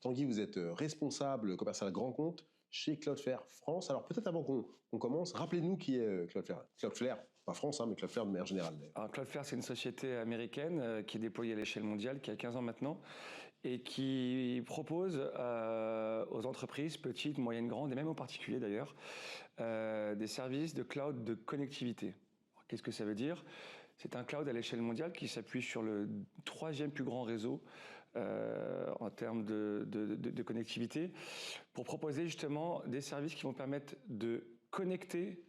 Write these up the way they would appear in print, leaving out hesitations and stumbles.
Tanguy, vous êtes responsable commercial grand compte chez Cloudflare France. Alors peut-être avant qu'on commence, rappelez-nous qui est Cloudflare. Cloudflare, pas France, mais Cloudflare de manière générale. Alors Cloudflare, c'est une société américaine qui est déployée à l'échelle mondiale, qui a 15 ans maintenant, et qui propose aux entreprises, petites, moyennes, grandes, et même aux particuliers d'ailleurs, des services de cloud de connectivité. Qu'est-ce que ça veut dire ? C'est un cloud à l'échelle mondiale qui s'appuie sur le 3e plus grand réseau en termes de connectivité pour proposer justement des services qui vont permettre de connecter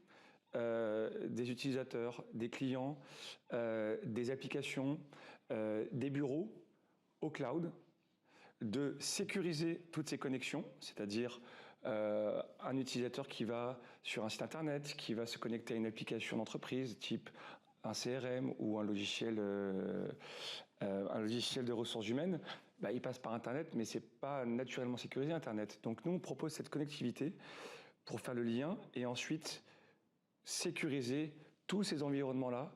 des utilisateurs, des clients, des applications, des bureaux au cloud, de sécuriser toutes ces connexions, c'est-à-dire un utilisateur qui va sur un site internet, qui va se connecter à une application d'entreprise type un CRM ou un logiciel de ressources humaines, il passe par Internet, mais c'est pas naturellement sécurisé Internet. Donc nous, on propose cette connectivité pour faire le lien et ensuite sécuriser tous ces environnements-là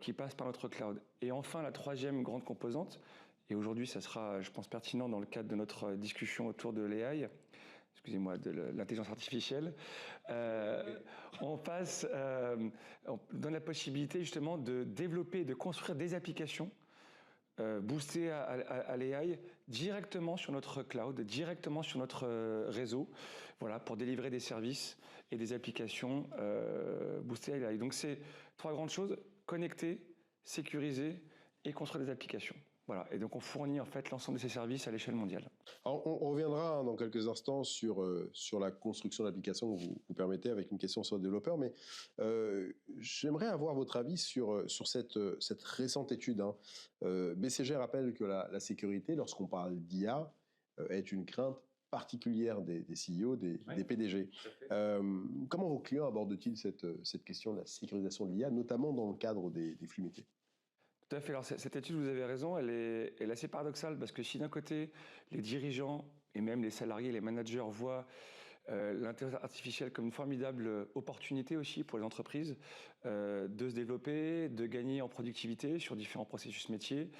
qui passent par notre cloud. Et enfin, la 3e grande composante, et aujourd'hui ça sera, je pense, pertinent dans le cadre de notre discussion autour de l'AI, excusez-moi, de l'intelligence artificielle, on donne la possibilité justement de développer, de construire des applications boostées à l'AI directement sur notre cloud, directement sur notre réseau, voilà, pour délivrer des services et des applications boostées à l'AI. Donc c'est 3 grandes choses: connecter, sécuriser et construire des applications. Voilà, et donc on fournit en fait l'ensemble de ces services à l'échelle mondiale. Alors on reviendra dans quelques instants sur la construction d'applications que vous permettez avec une question sur le développeur, mais j'aimerais avoir votre avis sur cette récente étude. BCG rappelle que la sécurité, lorsqu'on parle d'IA, est une crainte particulière des CEO, des PDG. Comment vos clients abordent-ils cette question de la sécurisation de l'IA, notamment dans le cadre des flux métiers ? Tout à fait. Alors cette étude, vous avez raison, elle est assez paradoxale parce que si d'un côté, les dirigeants et même les salariés, les managers voient l'intelligence artificielle comme une formidable opportunité aussi pour les entreprises de se développer, de gagner en productivité sur différents processus métiers,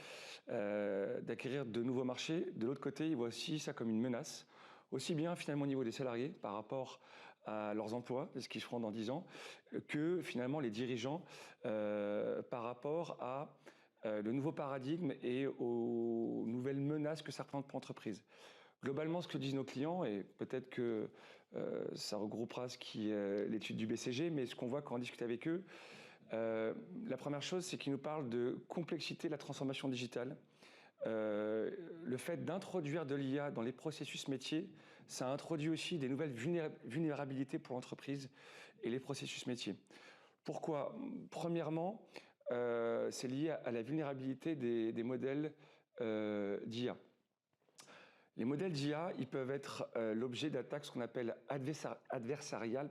d'acquérir de nouveaux marchés. De l'autre côté, ils voient aussi ça comme une menace, aussi bien finalement au niveau des salariés par rapport à leurs emplois, de ce qu'ils feront dans 10 ans, que finalement les dirigeants par rapport à le nouveau paradigme et aux nouvelles menaces que ça représente pour l'entreprise. Globalement, ce que disent nos clients, et peut-être que ça regroupera ce qui est l'étude du BCG, mais ce qu'on voit quand on discute avec eux, la première chose, c'est qu'ils nous parlent de complexité de la transformation digitale. Le fait d'introduire de l'IA dans les processus métiers, ça introduit aussi des nouvelles vulnérabilités pour l'entreprise et les processus métiers. Pourquoi ? Premièrement, c'est lié à la vulnérabilité des modèles d'IA. Les modèles d'IA, ils peuvent être l'objet d'attaques, ce qu'on appelle adversariales,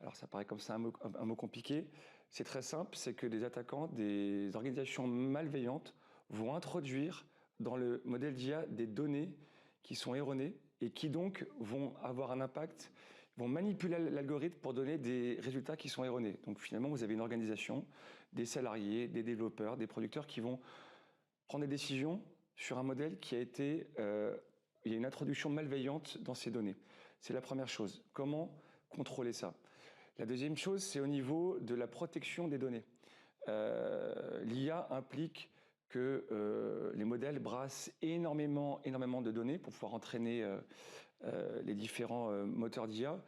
Alors ça paraît comme ça un mot compliqué. C'est très simple, c'est que des attaquants, des organisations malveillantes vont introduire dans le modèle d'IA des données qui sont erronées et qui donc vont avoir un impact, vont manipuler l'algorithme pour donner des résultats qui sont erronés. Donc finalement, vous avez une organisation, des salariés, des développeurs, des producteurs qui vont prendre des décisions sur un modèle qui a été... il y a une introduction malveillante dans ces données. C'est la première chose. Comment contrôler ça ? La deuxième chose, c'est au niveau de la protection des données. L'IA implique que les modèles brassent énormément de données pour pouvoir entraîner les différents moteurs d'IA.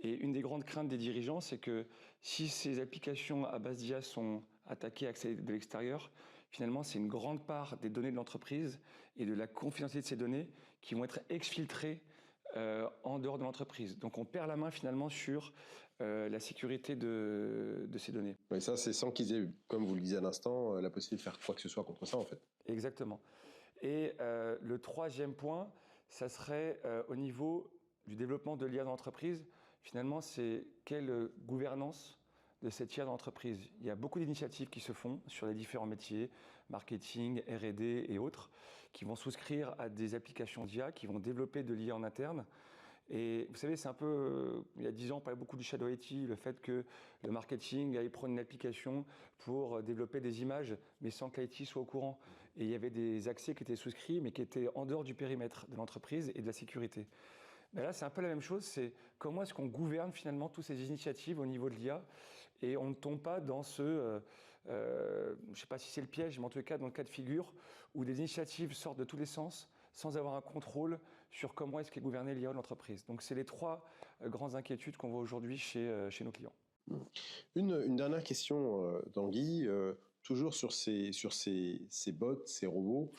Et une des grandes craintes des dirigeants, c'est que si ces applications à base d'IA sont attaquées, accès de l'extérieur, finalement, c'est une grande part des données de l'entreprise et de la confidentialité de ces données qui vont être exfiltrées en dehors de l'entreprise. Donc on perd la main finalement sur la sécurité de ces données. Mais ça, c'est sans qu'ils aient, comme vous le disiez à l'instant, la possibilité de faire quoi que ce soit contre ça en fait. Exactement. Et le 3e point, ça serait au niveau du développement de l'IA dans l'entreprise. Finalement, c'est quelle gouvernance de cette IA dans l'entreprise. Il y a beaucoup d'initiatives qui se font sur les différents métiers, marketing, R&D et autres, qui vont souscrire à des applications d'IA, qui vont développer de l'IA en interne. Et vous savez, c'est un peu, il y a 10 ans, on parlait beaucoup du shadow IT, le fait que le marketing aille prendre une application pour développer des images, mais sans que l'IT soit au courant. et il y avait des accès qui étaient souscrits, mais qui étaient en dehors du périmètre de l'entreprise et de la sécurité. Mais là, c'est un peu la même chose, c'est comment est-ce qu'on gouverne finalement toutes ces initiatives au niveau de l'IA, et on ne tombe pas dans je ne sais pas si c'est le piège, mais en tout cas dans le cas de figure, où des initiatives sortent de tous les sens, sans avoir un contrôle sur comment est-ce qu'est gouvernée l'IA de l'entreprise. Donc c'est les trois grandes inquiétudes qu'on voit aujourd'hui chez nos clients. Une dernière question, Tanguy, toujours sur ces bots, ces robots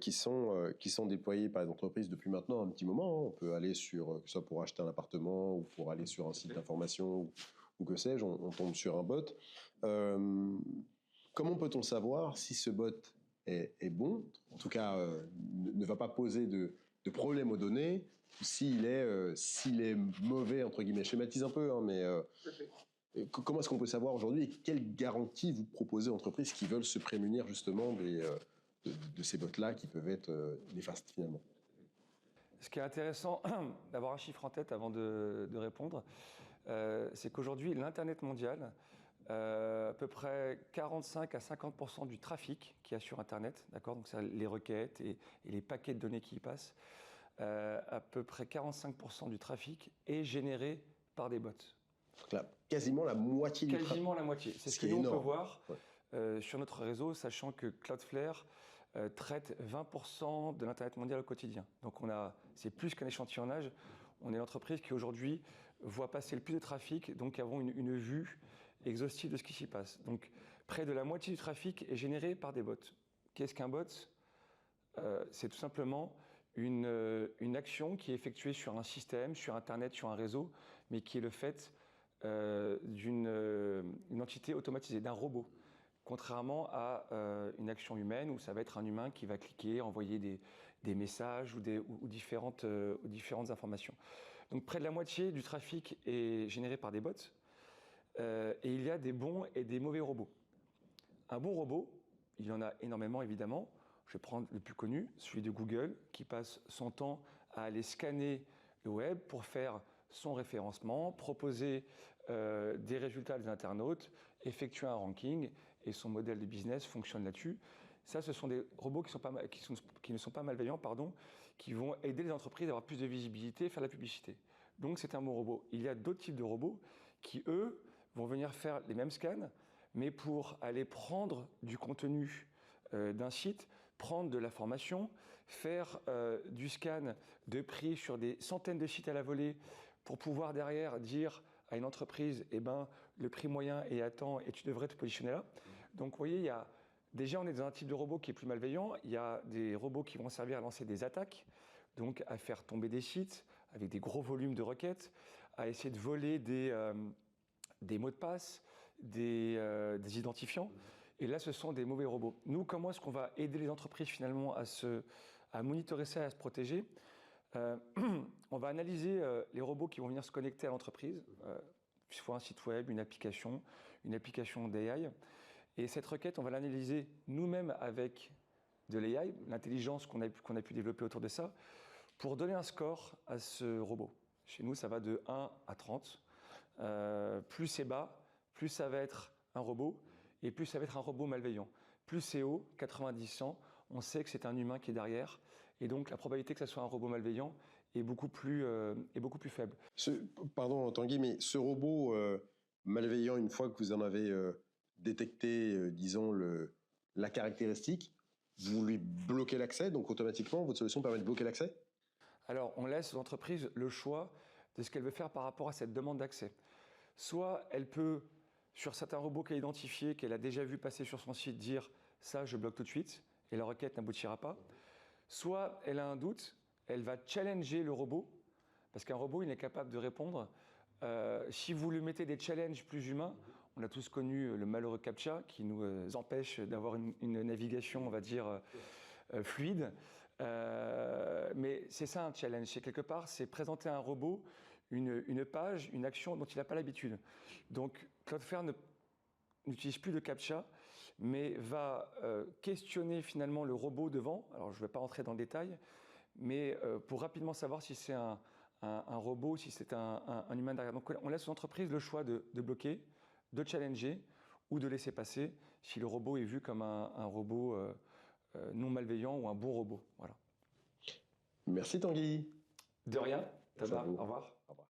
qui sont déployés par les entreprises depuis maintenant un petit moment. On peut aller sur, que ce soit pour acheter un appartement ou pour aller sur un site d'information ou que sais-je, on tombe sur un bot. Comment peut-on savoir si ce bot est bon, en tout cas ne va pas poser de problème aux données, s'il est mauvais, entre guillemets, je schématise un peu, hein, mais comment est-ce qu'on peut savoir aujourd'hui et quelles garanties vous proposez aux entreprises qui veulent se prémunir justement de ces bots-là qui peuvent être néfastes finalement? Ce qui est intéressant d'avoir un chiffre en tête avant de répondre, c'est qu'aujourd'hui, l'Internet mondial, à peu près 45 à 50% du trafic qu'il y a sur Internet, d'accord, donc c'est les requêtes et les paquets de données qui y passent, à peu près 45% du trafic est généré par des bots. Donc là, quasiment la moitié du trafic. Quasiment la moitié. C'est ce que nous on peut voir sur notre réseau, sachant que Cloudflare traite 20% de l'Internet mondial au quotidien. Donc c'est plus qu'un échantillonnage. On est l'entreprise qui aujourd'hui voit passer le plus de trafic, donc avons une vue exhaustive de ce qui s'y passe. Donc près de la moitié du trafic est généré par des bots. Qu'est-ce qu'un bot? C'est tout simplement une action qui est effectuée sur un système, sur Internet, sur un réseau, mais qui est le fait d'une entité automatisée, d'un robot. Contrairement à une action humaine où ça va être un humain qui va cliquer, envoyer des messages ou différentes informations. Donc près de la moitié du trafic est généré par des bots et il y a des bons et des mauvais robots. Un bon robot, il y en a énormément évidemment. Je vais prendre le plus connu, celui de Google, qui passe son temps à aller scanner le web pour faire son référencement, proposer des résultats à des internautes, effectuer un ranking, et son modèle de business fonctionne là-dessus. Ça, ce sont des robots qui ne sont pas malveillants, qui vont aider les entreprises à avoir plus de visibilité, faire de la publicité. Donc c'est un bon robot. Il y a d'autres types de robots qui, eux, vont venir faire les mêmes scans, mais pour aller prendre du contenu d'un site, prendre de l'information, faire du scan de prix sur des centaines de sites à la volée pour pouvoir derrière dire à une entreprise, eh ben, le prix moyen est à temps et tu devrais te positionner là. Donc vous voyez, déjà on est dans un type de robot qui est plus malveillant, il y a des robots qui vont servir à lancer des attaques, donc à faire tomber des sites avec des gros volumes de requêtes, à essayer de voler des mots de passe, des identifiants. Et là, ce sont des mauvais robots. Nous, comment est-ce qu'on va aider les entreprises finalement à monitorer ça et à se protéger? On va analyser les robots qui vont venir se connecter à l'entreprise, soit un site web, une application d'AI. Et cette requête, on va l'analyser nous-mêmes avec de l'AI, l'intelligence qu'on a pu développer autour de ça, pour donner un score à ce robot. Chez nous, ça va de 1 à 30. Plus c'est bas, plus ça va être un robot, et plus ça va être un robot malveillant. Plus c'est haut, 90-100, on sait que c'est un humain qui est derrière, et donc la probabilité que ça soit un robot malveillant est beaucoup plus faible. Pardon Tanguy, mais ce robot malveillant, une fois que vous en avez détecté, disons, la caractéristique, vous lui bloquez l'accès, donc automatiquement votre solution permet de bloquer l'accès? Alors on laisse aux entreprises le choix de ce qu'elle veut faire par rapport à cette demande d'accès. Soit elle peut, sur certains robots qu'elle a identifiés, qu'elle a déjà vu passer sur son site, dire « ça, je bloque tout de suite » et la requête n'aboutira pas. Soit elle a un doute, elle va challenger le robot, parce qu'un robot, il est capable de répondre. Si vous lui mettez des challenges plus humains, on a tous connu le malheureux CAPTCHA qui nous empêche d'avoir une navigation, on va dire, fluide. Mais c'est ça un challenge, c'est quelque part, c'est présenter à un robot une page, une action dont il n'a pas l'habitude. Donc Cloudflare n'utilise plus de CAPTCHA, mais va questionner finalement le robot devant. Alors je ne vais pas rentrer dans le détail, mais pour rapidement savoir si c'est un robot, si c'est un humain derrière. Donc on laisse aux entreprises le choix de bloquer, de challenger ou de laisser passer si le robot est vu comme un robot non malveillant ou un bon robot. Voilà. Merci Tanguy. De rien, Merci à Tabar, vous. au revoir. Au revoir.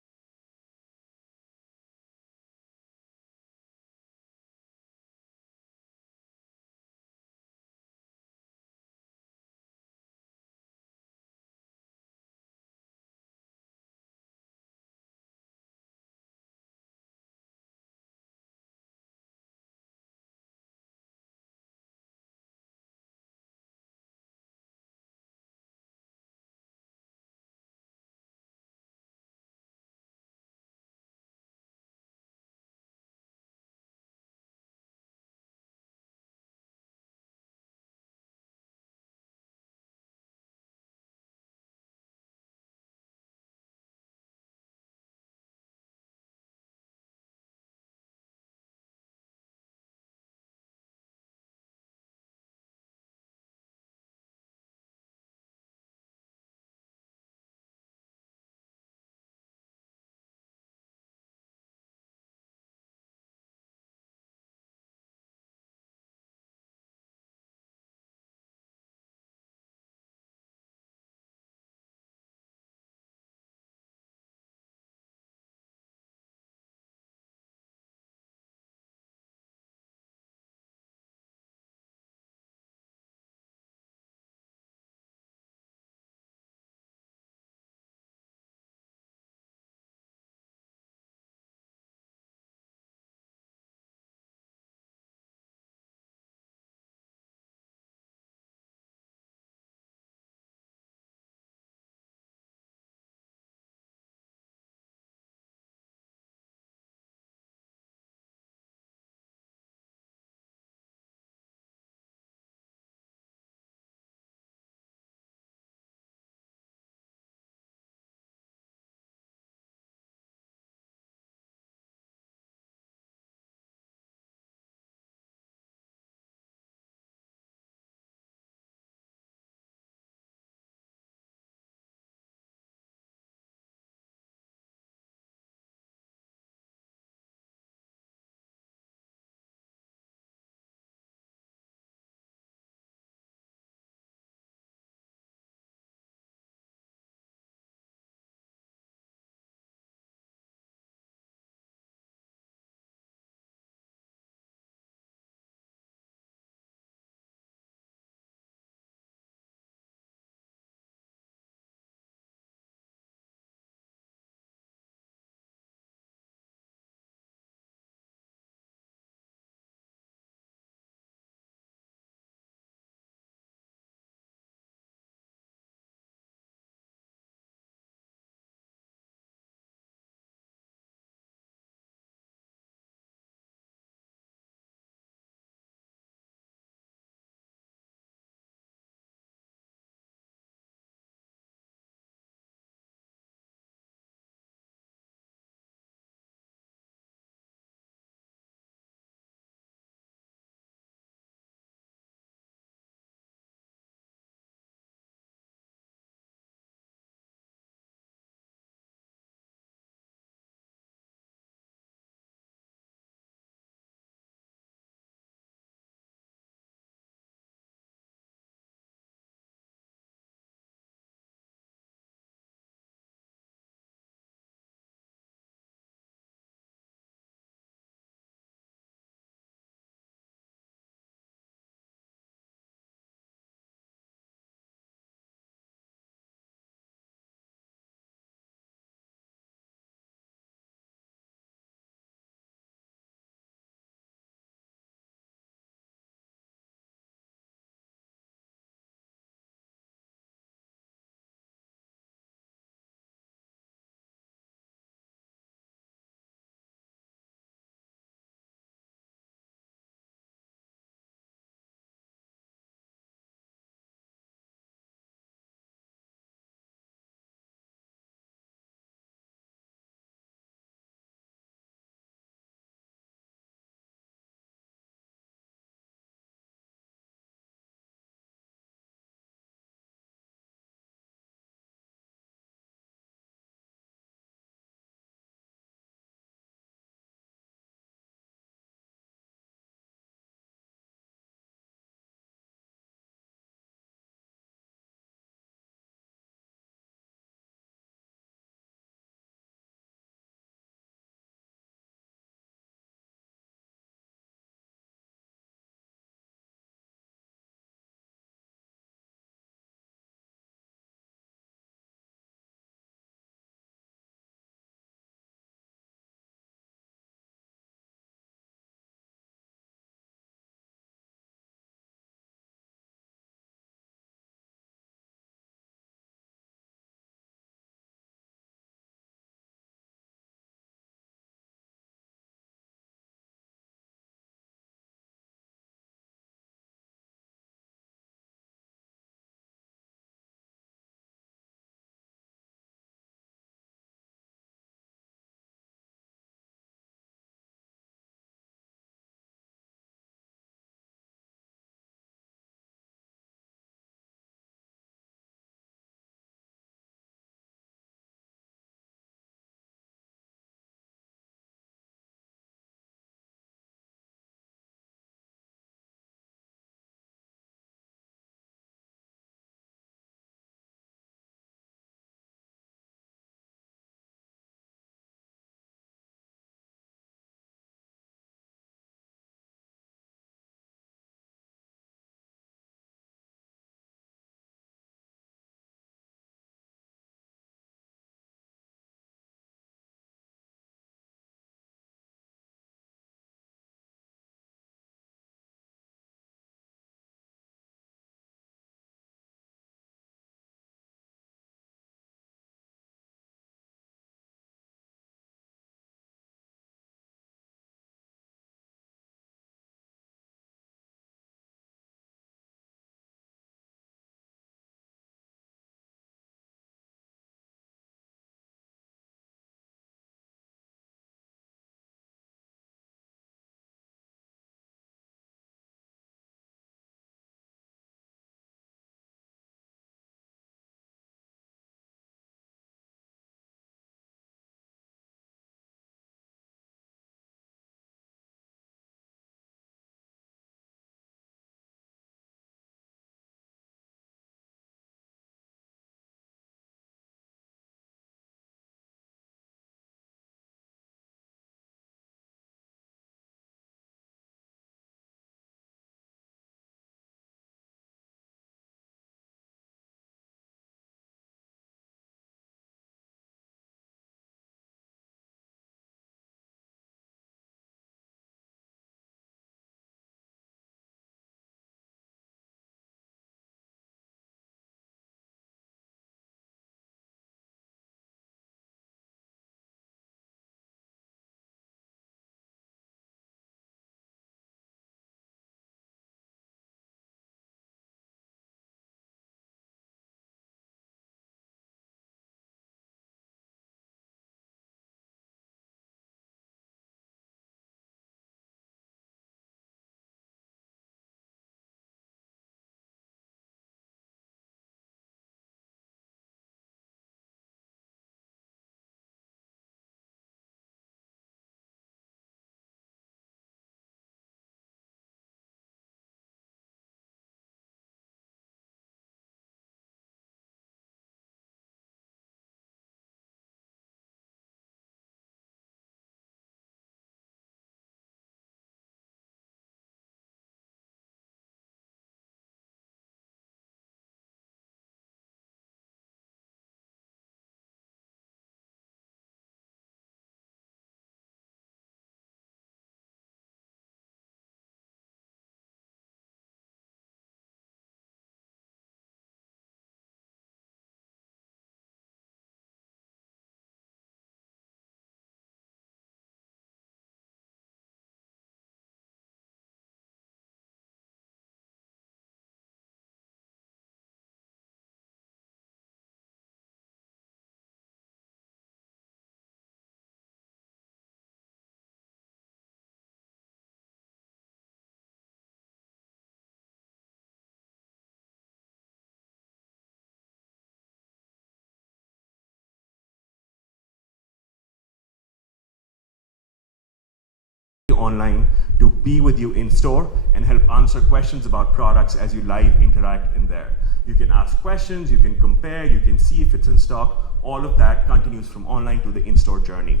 online to be with you in store and help answer questions about products as you live interact in there. You can ask questions, you can compare, you can see if it's in stock. All of that continues from online to the in-store journey.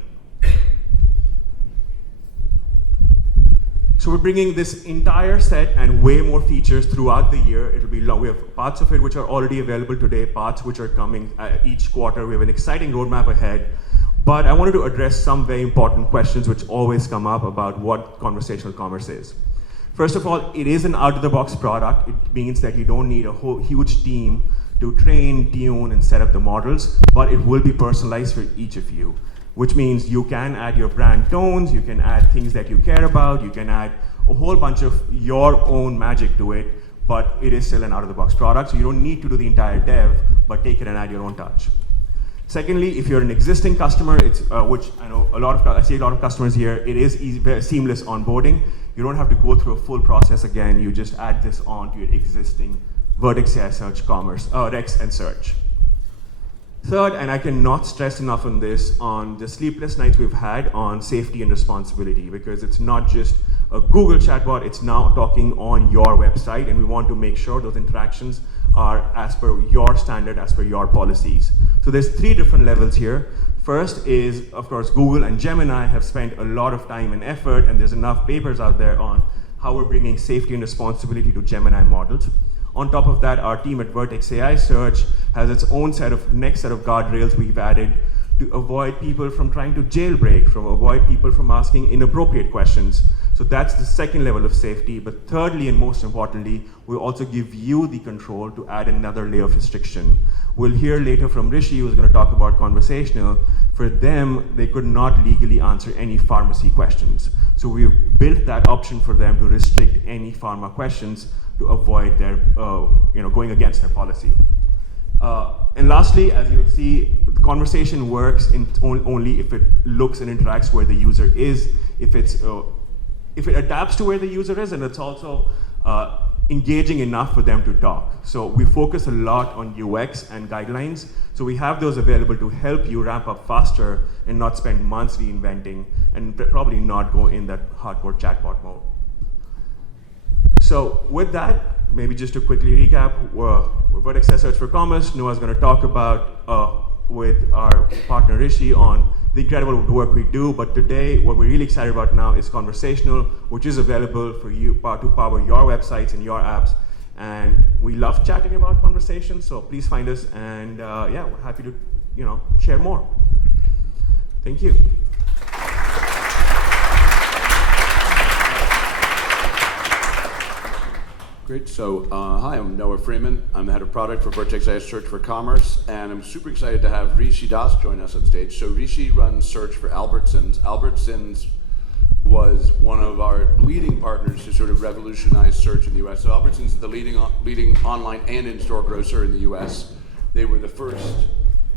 So we're bringing this entire set and way more features throughout the year. It'll be long. We have parts of it which are already available today, parts which are coming each quarter. We have an exciting roadmap ahead. But I wanted to address some very important questions which always come up about what conversational commerce is. First of all, it is an out-of-the-box product. It means that you don't need a whole huge team to train, tune, and set up the models, but it will be personalized for each of you, which means you can add your brand tones, you can add things that you care about, you can add a whole bunch of your own magic to it, but it is still an out-of-the-box product, so you don't need to do the entire dev, but take it and add your own touch. Secondly, if you're an existing customer, it's, which I know I see a lot of customers here, it is easy, very seamless onboarding. You don't have to go through a full process again. You just add this on to your existing Vertex AI Search Commerce, Rex and Search. Third, and I cannot stress enough on this, on the sleepless nights we've had on safety and responsibility, because it's not just a Google chatbot, it's now talking on your website, and we want to make sure those interactions are as per your standard, as per your policies. So there's 3 different levels here. First is, of course, Google and Gemini have spent a lot of time and effort, and there's enough papers out there on how we're bringing safety and responsibility to Gemini models. On top of that, our team at Vertex AI Search has its own next set of guardrails we've added to avoid people from trying to jailbreak, from avoid people from asking inappropriate questions. So that's the second level of safety. But thirdly, and most importantly, we also give you the control to add another layer of restriction. We'll hear later from Rishi, who's going to talk about conversational. For them, they could not legally answer any pharmacy questions. So we've built that option for them to restrict any pharma questions to avoid their, going against their policy. And lastly, as you'll see, the conversation works only if it looks and interacts where the user is, if it adapts to where the user is, and it's also engaging enough for them to talk. So we focus a lot on UX and guidelines. So we have those available to help you ramp up faster and not spend months reinventing, and probably not go in that hardcore chatbot mode. So with that, maybe just to quickly recap, we're Vertex AI Search for Commerce. Noah's going to talk about with our partner Rishi on the incredible work we do. But today, what we're really excited about now is conversational, which is available for you to power your websites and your apps. And we love chatting about conversations, so please find us. And yeah, we're happy to share more. Thank you. Great. So, hi, I'm Noah Freeman. I'm the head of product for Vertex AI Search for Commerce, and I'm super excited to have Rishi Das join us on stage. So, Rishi runs search for Albertsons. Albertsons was one of our leading partners to sort of revolutionize search in the U.S. So, Albertsons is the leading online and in-store grocer in the U.S. They were the first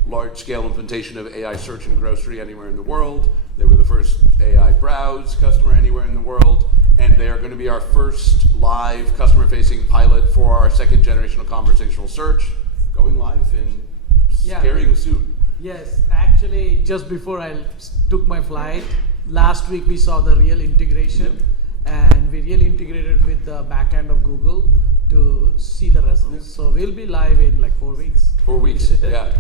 large-scale implementation of AI search and grocery anywhere in the world. They were the first AI browse customer anywhere in the world. And they are going to be our first live customer-facing pilot for our second generational conversational search, going live in scaring soon. Yes, actually, just before I took my flight, last week we saw the real integration, and we really integrated with the backend of Google to see the results. So we'll be live in like 4 weeks. 4 weeks, yeah.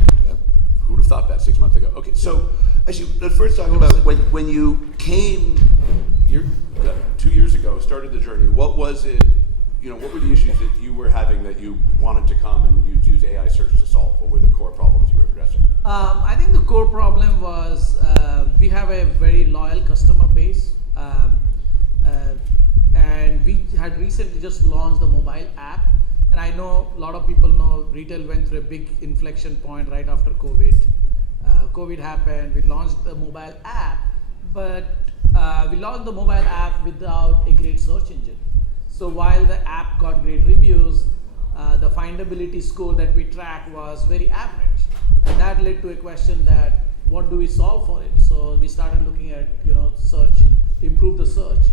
Who would have thought that 6 months ago? Okay, so actually, let's first talk about when you came 2 years ago, started the journey. What was it? What were the issues that you were having that you wanted to come and you'd use AI search to solve? What were the core problems you were addressing? I think the core problem was we have a very loyal customer base, and we had recently just launched the mobile app. And I know a lot of people know retail went through a big inflection point right after COVID. COVID happened, we launched the mobile app, but we launched the mobile app without a great search engine. So while the app got great reviews, the findability score that we tracked was very average. And that led to a question that, what do we solve for it? So we started looking at search, to improve the search.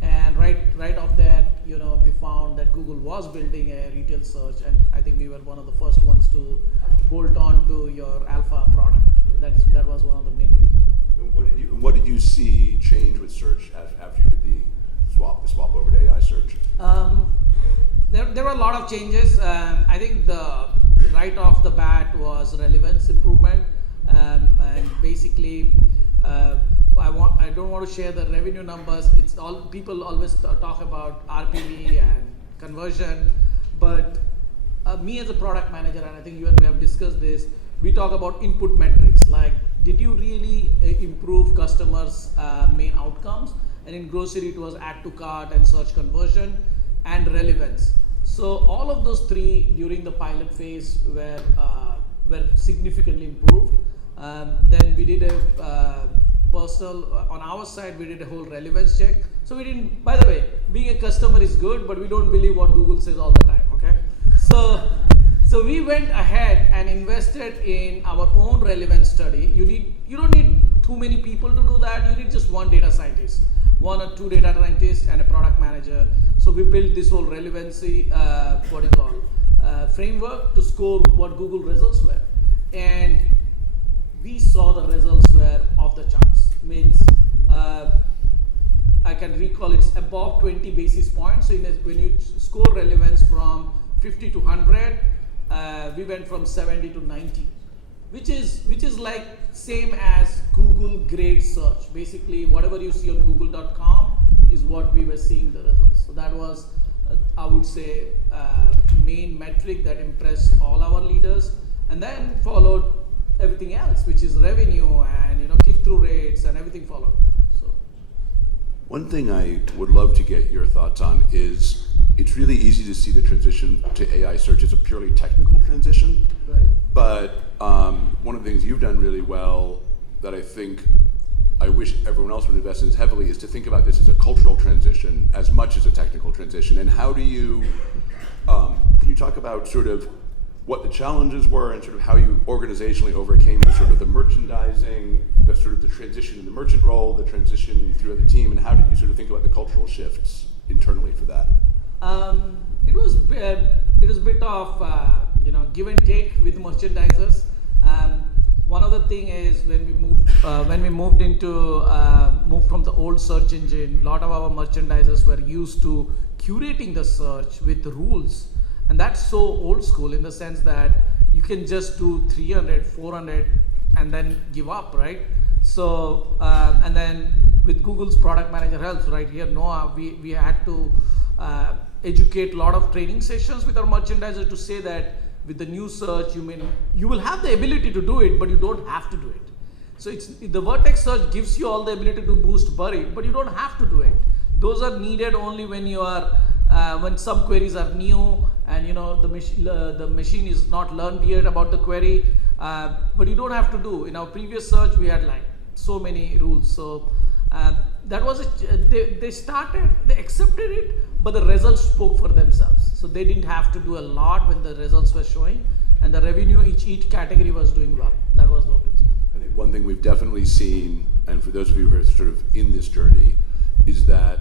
And right off that, we found that Google was building a retail search, and I think we were one of the first ones to bolt on to your alpha product. That was one of the main reasons. And what did you see change with search after you did the swap over to AI search? There were a lot of changes. I think the right off the bat was relevance improvement, and basically, I don't want to share the revenue numbers. It's all people always talk about RPV and conversion, but me as a product manager, and I think you and me have discussed this, we talk about input metrics like, did you really improve customers' main outcomes? And in grocery, it was add to cart and search conversion and relevance. So all of those three during the pilot phase were significantly improved. Then we did a on our side, we did a whole relevance check. So we didn't, by the way, being a customer is good, but we don't believe what Google says all the time, okay? So we went ahead and invested in our own relevance study. You don't need too many people to do that. You need just one data scientist, one or two data scientists and a product manager. So we built this whole relevancy, framework to score what Google results were. And we saw the results were off the charts. Means I can recall it's above 20 basis points. So when you score relevance from 50 to 100, we went from 70 to 90, which is like same as Google grade search. Basically, whatever you see on google.com is what we were seeing the results. So that was, I would say, main metric that impressed all our leaders, and then followed everything else, which is revenue and click-through rates and everything followed. So, one thing I would love to get your thoughts on is it's really easy to see the transition to AI search as a purely technical transition. right. But one of the things you've done really well that I think I wish everyone else would invest in as heavily is to think about this as a cultural transition as much as a technical transition. And how do you, can you talk about sort of what the challenges were and sort of how you organizationally overcame the sort of the merchandising, the sort of the transition in the merchant role, the transition through the team, and how did you sort of think about the cultural shifts internally for that? It was a bit of give and take with merchandisers. One other thing is when we moved from the old search engine, a lot of our merchandisers were used to curating the search with rules, and that's so old school in the sense that you can just do 300, 400, and then give up, right? So and then with Google's product manager helps right here, Noah, we had to educate a lot of training sessions with our merchandiser to say that with the new search, you will have the ability to do it, but you don't have to do it. So the vertex search gives you all the ability to boost buried, but you don't have to do it. Those are needed only when you are when some queries are new and the machine is not learned yet about the query, but you don't have to do. In our previous search, we had like so many rules. So that was they accepted it, but the results spoke for themselves. So they didn't have to do a lot when the results were showing, and the revenue each category was doing well. That was the reason. I think one thing we've definitely seen, and for those of you who are sort of in this journey, is that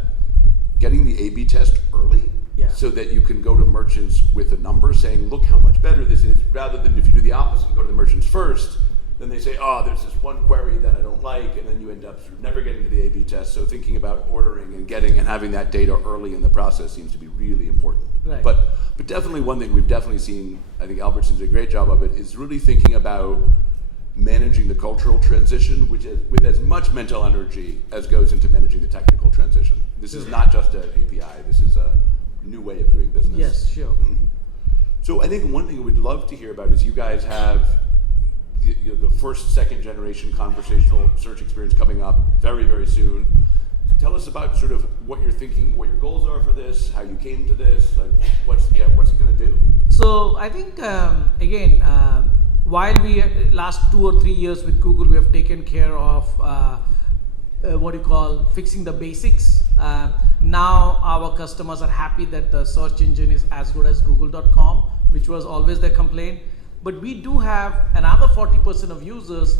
getting the A/B test early, so that you can go to merchants with a number saying, look how much better this is, rather than if you do the opposite and go to the merchants first, then they say, oh, there's this one query that I don't like, and then you end up sort of never getting to the A/B test. So thinking about ordering and getting and having that data early in the process seems to be really important. Right. But definitely one thing we've definitely seen, I think Albertsons did a great job of it, is really thinking about managing the cultural transition, which is with as much mental energy as goes into managing the technical transition. This is not just an API, this is a new way of doing business. Yes, sure. Mm-hmm. So I think one thing we'd love to hear about is you guys have the first, second generation conversational search experience coming up very, very soon. Tell us about sort of what you're thinking, what your goals are for this, how you came to this, like what's it going to do? So I think while we last 2 or 3 years with Google, we have taken care of fixing the basics. Now our customers are happy that the search engine is as good as google.com, which was always their complaint. But we do have another 40% of users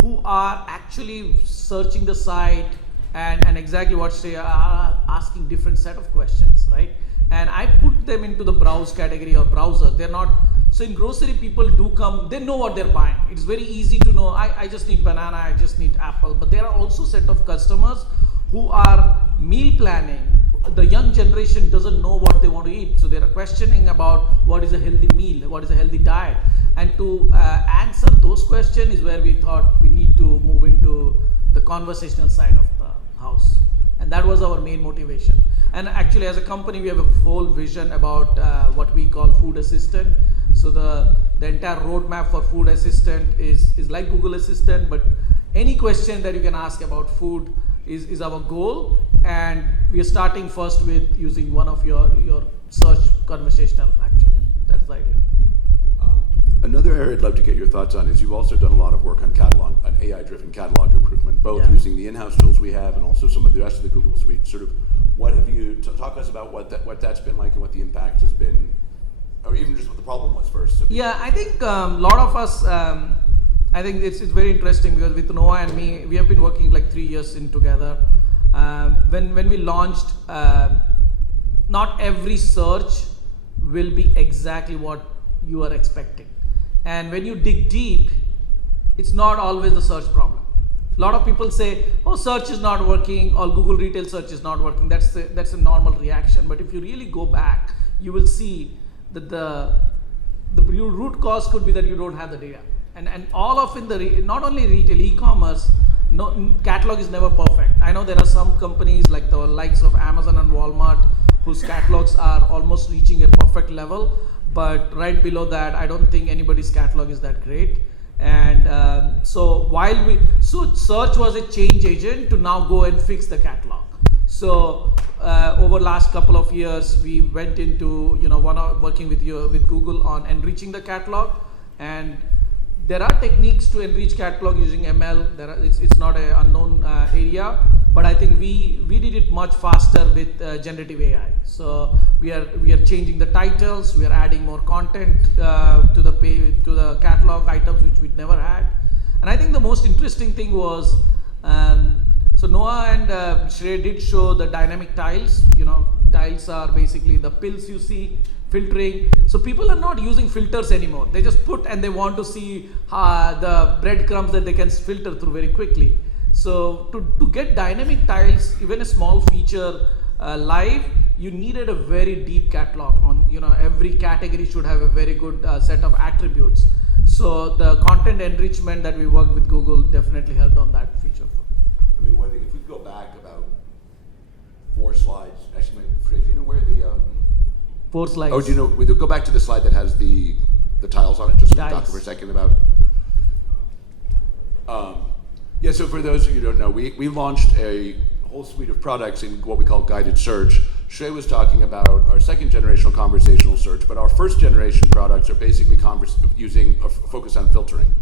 who are actually searching the site and exactly what they are asking different set of questions, right? And I put them into the browse category or browser. They're not So in grocery, people do come, they know what they're buying. It's very easy to know, I just need banana, I just need apple. But there are also set of customers who are meal planning. The young generation doesn't know what they want to eat. So they're questioning about what is a healthy meal, what is a healthy diet. And to answer those questions is where we thought we need to move into the conversational side of the house. And that was our main motivation. And actually, as a company, we have a whole vision about what we call food assistant. So the entire roadmap for food assistant is like Google Assistant, but any question that you can ask about food is our goal. And we are starting first with using one of your search conversational, actually. That's the idea. Another area I'd love to get your thoughts on is you've also done a lot of work on catalog, on AI-driven catalog improvement, both using the in-house tools we have and also some of the rest of the Google suite. Sort of, what have you talk to us about what that's been like and what the impact has been, or even just what the problem was first. So yeah, I think a lot of us. I think it's very interesting because with Noah and me, we have been working like 3 years in together. When we launched, not every search will be exactly what you are expecting. And when you dig deep, it's not always the search problem. A lot of people say, oh, search is not working, or Google retail search is not working. That's a normal reaction. But if you really go back, you will see that the root cause could be that you don't have the data. And all of not only retail, e-commerce, catalog is never perfect. I know there are some companies like the likes of Amazon and Walmart whose catalogs are almost reaching a perfect level. But right below that, I don't think anybody's catalog is that great. And so search was a change agent to now go and fix the catalog. So over last couple of years, we went into working with Google on enriching the catalog. And there are techniques to enrich catalog using ML. It's not an unknown area, but I think we did it much faster with generative AI. So we are changing the titles, we are adding more content to the catalog items which we'd never had. And I think the most interesting thing was, so Noah and Shrey did show the dynamic tiles. Tiles are basically the pills you see. Filtering. So people are not using filters anymore. They just put and they want to see the breadcrumbs that they can filter through very quickly. So to get dynamic tiles, even a small feature live, you needed a very deep catalog. On every category should have a very good set of attributes. So the content enrichment that we worked with Google definitely helped on that feature. I mean, one thing, if we go back about 4 slides, actually, Fred, do you know where the 4 slides. Oh, do you know? We'll go back to the slide that has the tiles on it. Just talk for a second about. Yeah. So for those of you who don't know, we launched a whole suite of products in what we call guided search. Shrey was talking about our second generational conversational search, but our first generation products are basically using a focus on filtering.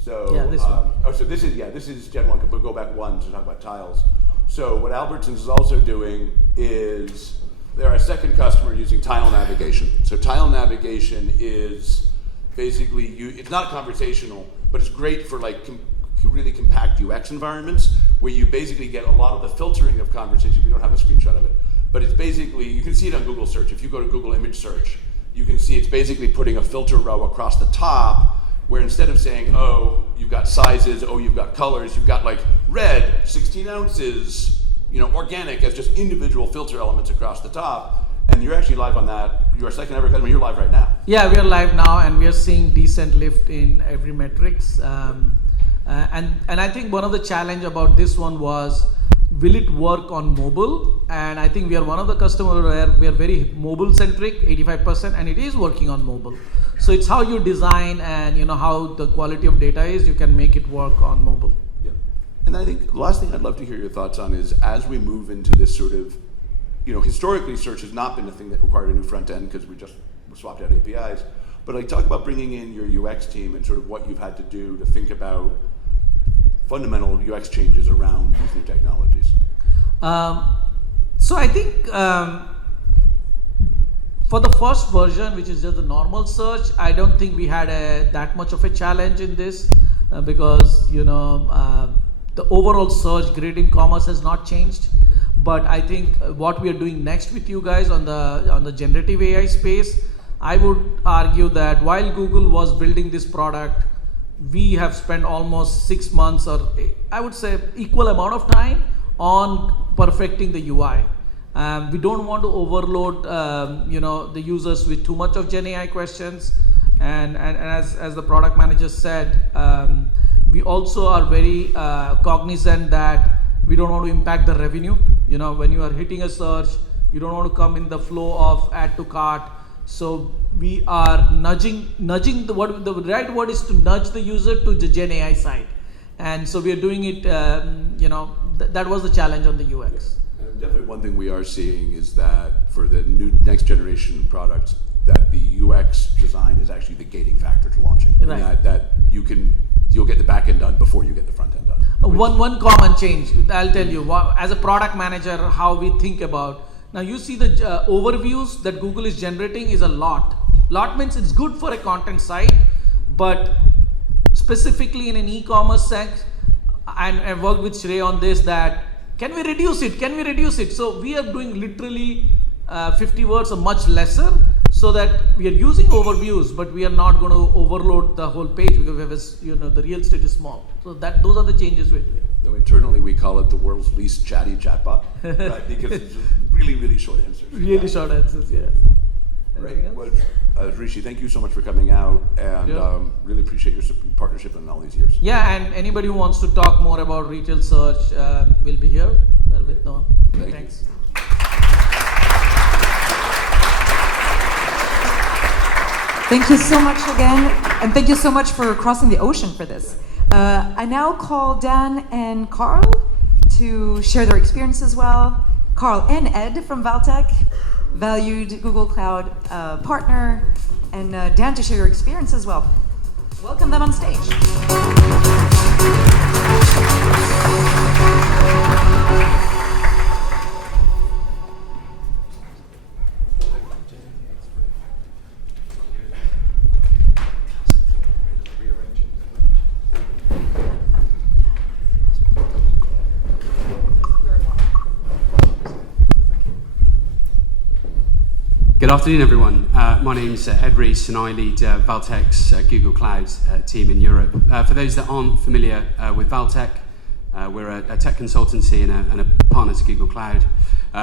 So yeah, this one. So this is Gen 1. We'll go back 1 to talk about tiles. So what Albertsons is also doing is. They're our second customer using tile navigation. So tile navigation is basically, it's not conversational, but it's great for really compact UX environments where you basically get a lot of the filtering of conversation. We don't have a screenshot of it, but it's basically, you can see it on Google search. If you go to Google image search, you can see it's basically putting a filter row across the top where instead of saying, oh, you've got sizes, oh, you've got colors, you've got like red, 16 ounces, organic as just individual filter elements across the top, and you're actually live on that. You're our second ever customer. You're live right now. Yeah, we are live now, and we are seeing decent lift in every metrics. And I think one of the challenge about this one was, will it work on mobile? And I think we are one of the customers where we are very mobile centric, 85%, and it is working on mobile. So it's how you design and how the quality of data is. You can make it work on mobile. And I think the last thing I'd love to hear your thoughts on is as we move into this sort of, historically search has not been a thing that required a new front end because we just swapped out APIs. But talk about bringing in your UX team and sort of what you've had to do to think about fundamental UX changes around these new technologies. So I think for the first version, which is just the normal search, I don't think we had that much of a challenge in this because the overall search grid in commerce has not changed. But I think what we are doing next with you guys on the generative AI space, I would argue that while Google was building this product, we have spent almost 6 months, or I would say equal amount of time, on perfecting the UI. We don't want to overload the users with too much of Gen AI questions, and as the product manager said, we also are very cognizant that we don't want to impact the revenue. When you are hitting a search, you don't want to come in the flow of add to cart. So we are nudging the right word is to nudge the user to the Gen AI side, and so we are doing it. That was the challenge on the UX. And definitely one thing we are seeing is that for the new next generation products, that the UX design is actually the gating factor to launching. Right. And that you'll get the back end done before you get the front end done. One common change, I'll tell you, as a product manager, how we think about. Now you see the overviews that Google is generating is a lot. Lot means it's good for a content site, but specifically in an e-commerce sense, and I worked with Shrey on this, that can we reduce it? So we are doing literally 50 words or much lesser, so that we are using overviews, but we are not going to overload the whole page because we have the real estate is small. So those are the changes we're doing. No, internally we call it the world's least chatty chatbot, right? Because it's really, really short answers. Really short answers, yeah. Right. Well, Rishi, thank you so much for coming out, and really appreciate your partnership in all these years. Yeah, and anybody who wants to talk more about retail search will be here. Well, with no. Thanks. Thank you so much again, and thank you so much for crossing the ocean for this. I now call Dan and Carl to share their experience as well. Carl and Ed from Valtech, valued Google Cloud partner, and Dan to share your experience as well. Welcome them on stage. Good afternoon, everyone. My name's Ed Rees, and I lead Valtech's Google Cloud team in Europe. For those that aren't familiar with Valtech, we're a tech consultancy and a partner to Google Cloud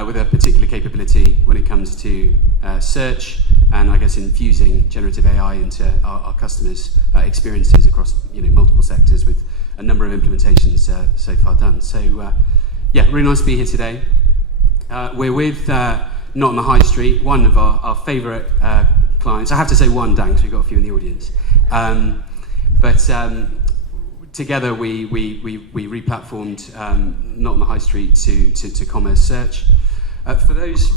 with a particular capability when it comes to search and, I guess, infusing generative AI into our customers' experiences across multiple sectors, with a number of implementations so far done. So, yeah, really nice to be here today. We're with Not on the High Street, one of our favourite clients. I have to say one, Dan, because we've got a few in the audience. But together we re-platformed Not on the High Street to commerce search. For those...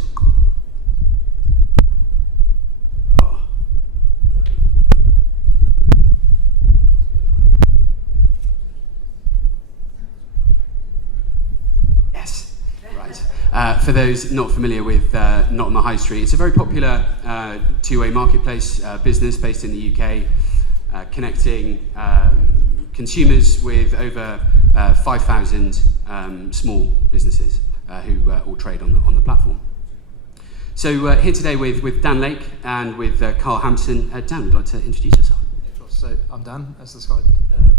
For those not familiar with Not on the High Street, it's a very popular two-way marketplace business based in the UK, connecting consumers with over 5,000 small businesses who all trade on the platform. So here today with Dan Lake and with Carl Hampson. Dan, would you like to introduce yourself? Yeah, of course. So I'm Dan, as the slide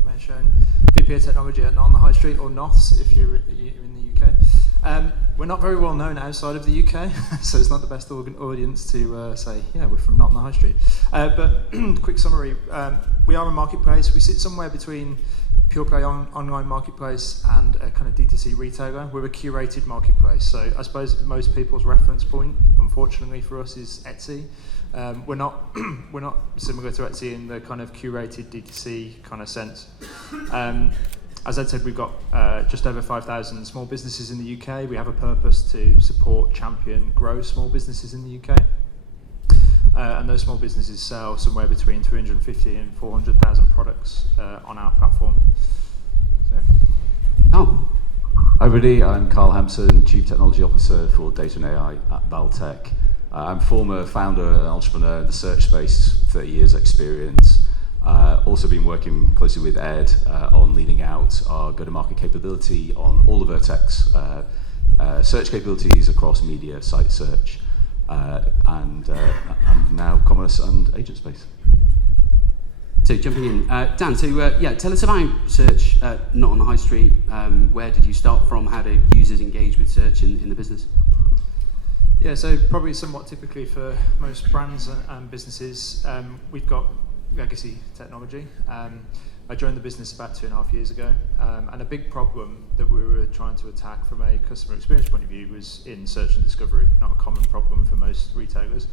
may have shown, VP of Technology at Not on the High Street, or NOS if you're in the UK. We're not very well known outside of the UK, so it's not the best audience to say, yeah, we're from Not on the High Street. But quick summary, we are a marketplace. We sit somewhere between a pure play online marketplace and a kind of D2C retailer. We're a curated marketplace, so I suppose most people's reference point, unfortunately for us, is Etsy. We're not similar to Etsy in the kind of curated D2C kind of sense. As I said, we've got just over 5,000 small businesses in the UK. We have a purpose to support, champion, grow small businesses in the UK. And those small businesses sell somewhere between 350 and 400,000 products on our platform. So. Oh. Hi everybody, I'm Carl Hampson, Chief Technology Officer for Data and AI at Valtech. I'm former founder and entrepreneur in the search space, 30 years experience. Also been working closely with Ed on leading out our go-to-market capability on all of Vertex search capabilities across media, site search. and now commerce and agent space. So jumping in, Dan, tell us about search, not on the high street. Where did you start from? How do users engage with search in the business? Yeah, so probably somewhat typically for most brands and businesses, we've got legacy technology. I joined the business about 2.5 years ago, and a big problem that we were trying to attack from a customer experience point of view was in search and discovery, not a common problem for most retailers.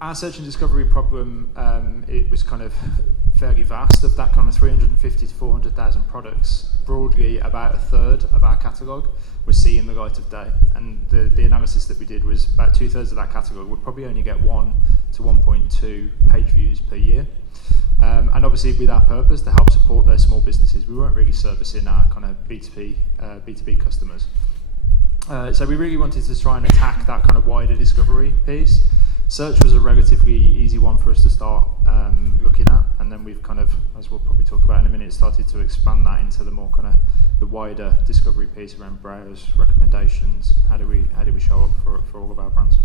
Our search and discovery problem, it was kind of fairly vast. Of that kind of 350 to 400,000 products, broadly about a third of our catalogue was seeing the light of day. And the analysis that we did was about 2/3 of that catalogue would probably only get 1 to 1.2 page views per year. And obviously with our purpose to help support those small businesses, we weren't really servicing our kind of B2B customers. So we really wanted to try and attack that kind of wider discovery piece. Search was a relatively easy one for us to start looking at, and then we've kind of, as we'll probably talk about in a minute, started to expand that into the more kind of the wider discovery piece around browse, recommendations. How do we show up for all of our brands?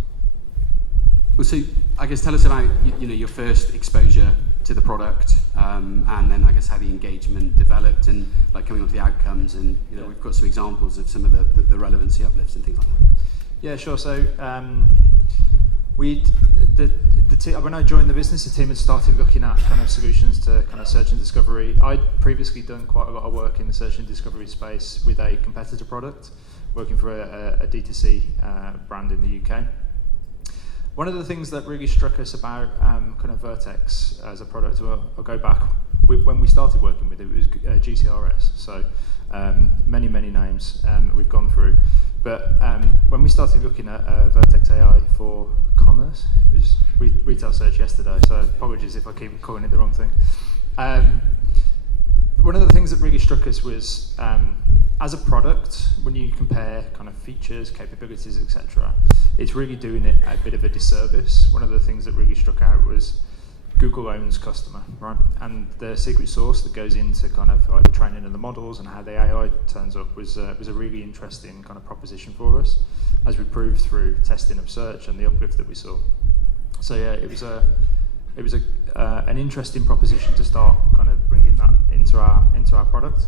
Well, so I guess tell us about your first exposure to the product, and then I guess how the engagement developed, and like coming on to the outcomes, and we've got some examples of some of the relevancy uplifts and things like that. Yeah, sure. So when I joined the business, the team had started looking at kind of solutions to kind of search and discovery. I'd previously done quite a lot of work in the search and discovery space with a competitor product, working for a D2C brand in the UK. One of the things that really struck us about kind of Vertex as a product, well, I'll go back, when we started working with it, it was GCRS, so many names we've gone through. But when we started looking at Vertex AI for commerce, it was retail search yesterday, so apologies if I keep calling it the wrong thing. One of the things that really struck us was, as a product, when you compare kind of features, capabilities, etc., it's really doing it a bit of a disservice. One of the things that really struck out was Google owns customer, right? And the secret sauce that goes into kind of like the training of the models and how the AI turns up was a really interesting kind of proposition for us, as we proved through testing of search and the uplift that we saw. So yeah, it was an interesting proposition to start kind of bringing that into our product.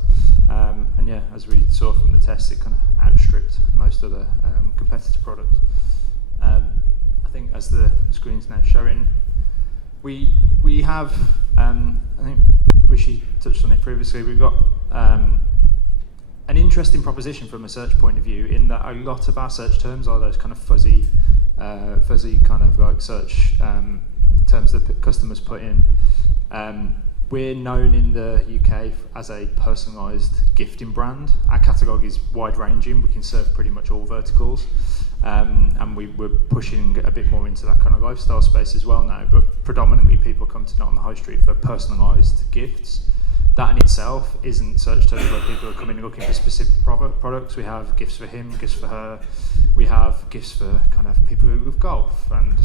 And yeah, as we saw from the tests, it kind of outstripped most of the competitor products. I think as the screen's now showing, we have, I think Rishi touched on it previously, we've got an interesting proposition from a search point of view, in that a lot of our search terms are those kind of fuzzy kind of like search terms that customers put in. We're known in the UK as a personalised gifting brand. Our catalogue is wide-ranging. We can serve pretty much all verticals. And we're pushing a bit more into that kind of lifestyle space as well now. But predominantly people come to Not on the High Street for personalised gifts. That in itself isn't search terms where people are coming looking for specific products. We have gifts for him, gifts for her. We have gifts for kind of people who love golf, and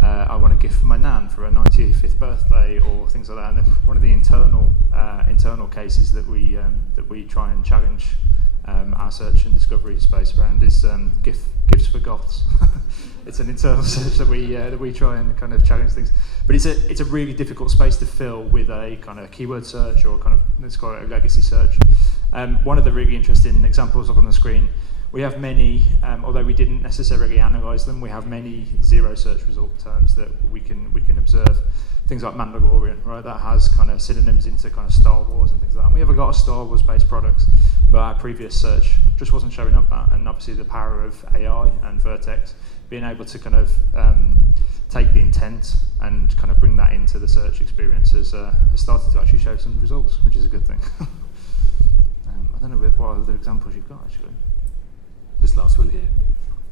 I want a gift for my nan for her 95th birthday, or things like that. And then one of the internal cases that we try and challenge our search and discovery space around is gifts for goths. It's an internal search that we try and kind of challenge things. But it's a really difficult space to fill with a kind of keyword search, or kind of, let's call it a legacy search. One of the really interesting examples up on the screen, we have many, although we didn't necessarily analyse them, we have many zero search result terms that we can observe. Things like Mandalorian, right? That has kind of synonyms into kind of Star Wars and things like that. And we have a lot of Star Wars based products, but our previous search just wasn't showing up that. And obviously the power of AI and Vertex being able to kind of take the intent and kind of bring that into the search experience has started to actually show some results, which is a good thing. I don't know what other examples you've got actually. This last one here.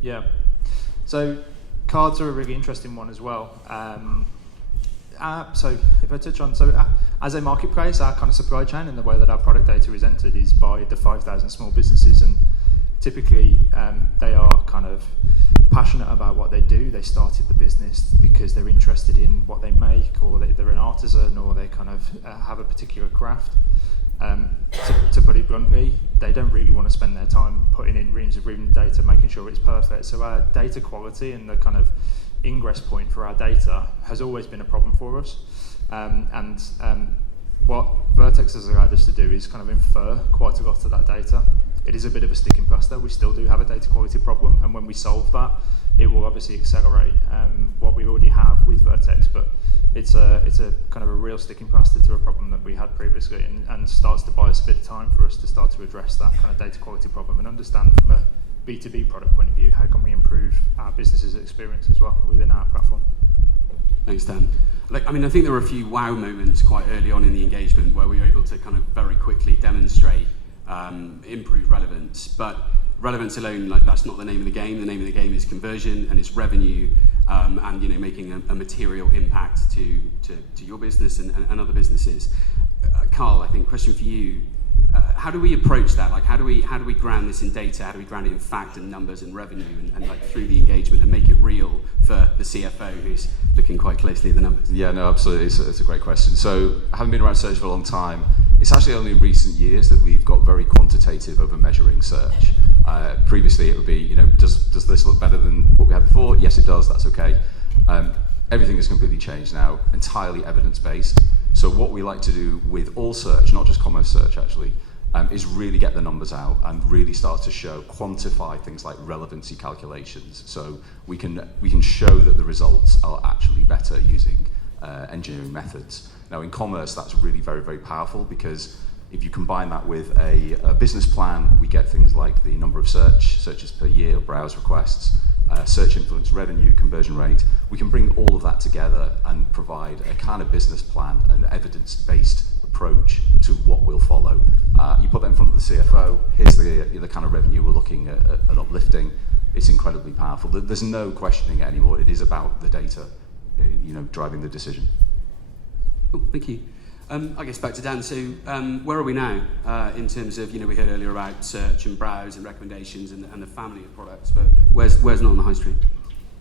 Yeah. So cards are a really interesting one as well. So if I touch on, as a marketplace, our kind of supply chain and the way that our product data is entered is by the 5,000 small businesses, and typically they are kind of passionate about what they do. They started the business because they're interested in what they make, or they're an artisan, or they kind of have a particular craft. To put it bluntly, they don't really want to spend their time putting in reams of data, making sure it's perfect. So our data quality and the kind of ingress point for our data has always been a problem for us. What Vertex has allowed us to do is kind of infer quite a lot of that data. It is a bit of a sticking plaster. We still do have a data quality problem, and when we solve that, it will obviously accelerate what we already have with Vertex, but it's a kind of a real sticking plaster to a problem that we had previously, and starts to buy us a bit of time for us to start to address that kind of data quality problem and understand from a B2B product point of view, how can we improve our business's experience as well within our platform. Thanks, Dan. I think there were a few wow moments quite early on in the engagement where we were able to kind of very quickly demonstrate improved relevance, but relevance alone, that's not the name of the game. The name of the game is conversion and it's revenue, and making a material impact to your business and other businesses. Carl, I think question for you. How do we approach that? How do we ground this in data? How do we ground it in fact and numbers and revenue and through the engagement and make it real for the CFO who's looking quite closely at the numbers? Yeah, no, absolutely. It's a great question. So, having been around search for a long time, it's actually only in recent years that we've got very quantitative over measuring search. Previously, it would be, does this look better than what we had before? Yes, it does. That's okay. Everything has completely changed now, entirely evidence-based. So what we like to do with all search, not just commerce search actually, is really get the numbers out and really start to quantify things like relevancy calculations. So we can show that the results are actually better using engineering methods. Now in commerce, that's really very, very powerful, because if you combine that with a business plan, we get things like the number of searches per year, browse requests, search influence revenue, conversion rate. We can bring all of that together and provide a kind of business plan, an evidence-based approach to what we'll follow. You put that in front of the CFO, here's the kind of revenue we're looking at uplifting. It's incredibly powerful. There's no questioning it anymore. It is about the data, driving the decision. Oh, thank you. I guess back to Dan. So where are we now in terms of, we heard earlier about search and browse and recommendations and the family of products, but where's not on the high street?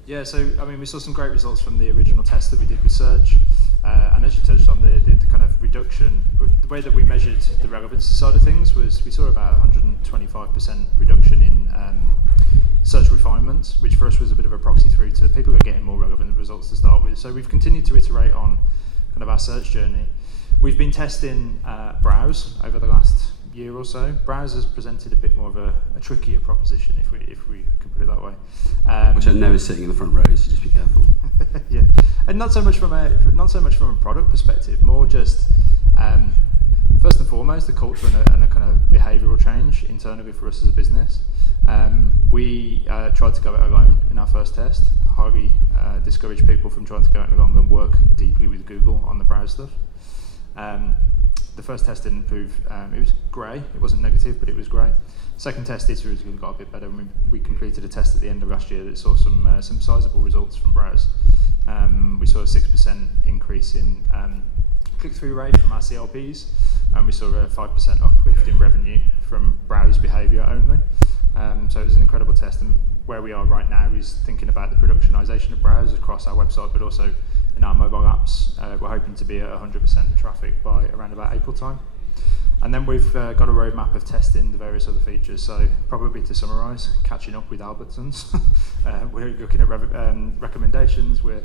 Yeah, so we saw some great results from the original test that we did with search, and as you touched on, the kind of reduction, the way that we measured the relevancy side of things was we saw about 125% reduction in search refinements, which for us was a bit of a proxy through to people who are getting more relevant results to start with. So we've continued to iterate on kind of our search journey. We've been testing browse over the last year or so. Browse has presented a bit more of a trickier proposition, if we can put it that way. Which I know is sitting in the front row, so just be careful. Yeah, and not so much from a product perspective, more just first and foremost the culture and a kind of behavioural change internally for us as a business. We tried to go it alone in our first test. Highly discourage people from trying to go it alone and work deeply with Google on the browse stuff. The first test didn't prove, it was grey, it wasn't negative, but it was grey. Second test iteratively got a bit better, and we completed a test at the end of last year that saw some sizable results from browse. We saw a 6% increase in click-through rate from our CLPs, and we saw a 5% uplift in revenue from browse behaviour only. So it was an incredible test, and where we are right now is thinking about the productionisation of browse across our website, but also in our mobile apps. We're hoping to be at 100% of traffic by around about April time. And then we've got a roadmap of testing the various other features. So probably to summarise, catching up with Albertsons. We're looking at recommendations. We're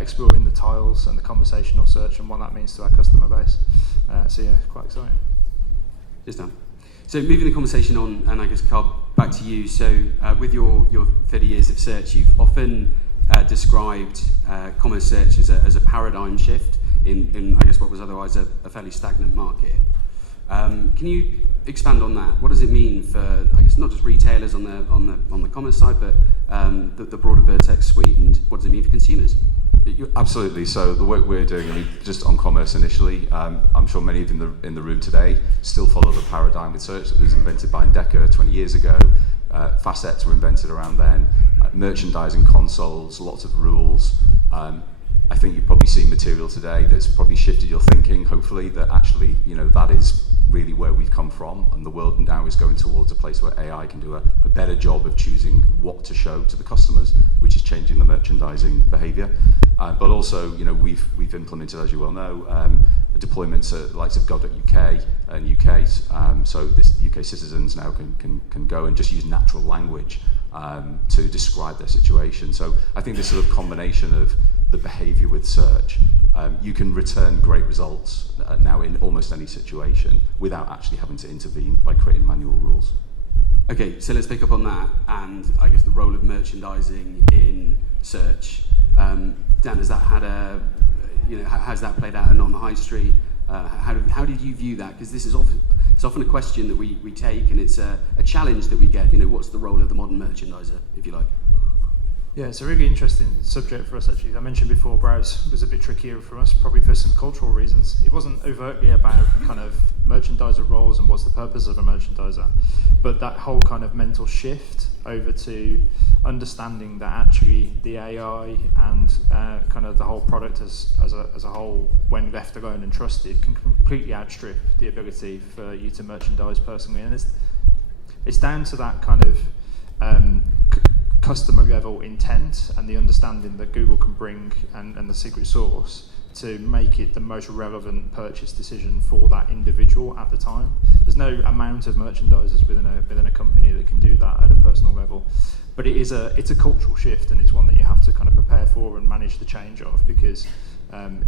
exploring the tiles and the conversational search and what that means to our customer base. So yeah, it's quite exciting. Just done. So moving the conversation on, and I guess Carl, back to you. So with your 30 years of search, you've often described commerce search as a paradigm shift in I guess what was otherwise a fairly stagnant market. Can you expand on that? What does it mean for, I guess, not just retailers on the commerce side, but the broader Vertex suite, and what does it mean for consumers? Absolutely. So the work we're doing, just on commerce initially, I'm sure many of you in the room today still follow the paradigm with search that was invented by Endeca 20 years ago. Facets were invented around then. Merchandising consoles, lots of rules. I think you've probably seen material today that's probably shifted your thinking, hopefully, that actually, that is really where we've come from, and the world now is going towards a place where AI can do a better job of choosing what to show to the customers, which is changing the merchandising behavior. But also, we've implemented, as you well know, deployments at the likes of gov.uk and UK. So this UK citizens now can go and just use natural language to describe their situation. So I think this sort of combination of the behavior with search, you can return great results now in almost any situation without actually having to intervene by creating manual rules. Okay, so let's pick up on that, and I guess the role of merchandising in search. Dan, has that had has that played out on the high street? How did you view that? Because this is often a question that we take, and it's a challenge that we get. What's the role of the modern merchandiser, if you like? Yeah, it's a really interesting subject for us, actually. I mentioned before, browse was a bit trickier for us, probably for some cultural reasons. It wasn't overtly about kind of merchandiser roles and what's the purpose of a merchandiser, but that whole kind of mental shift over to understanding that actually the AI and kind of the whole product as a whole, when left alone and trusted, can completely outstrip the ability for you to merchandise personally. And it's down to that kind of customer level intent and the understanding that Google can bring and the secret sauce to make it the most relevant purchase decision for that individual at the time. There's no amount of merchandisers within a company that can do that at a personal level, but it's a cultural shift, and it's one that you have to kind of prepare for and manage the change of, because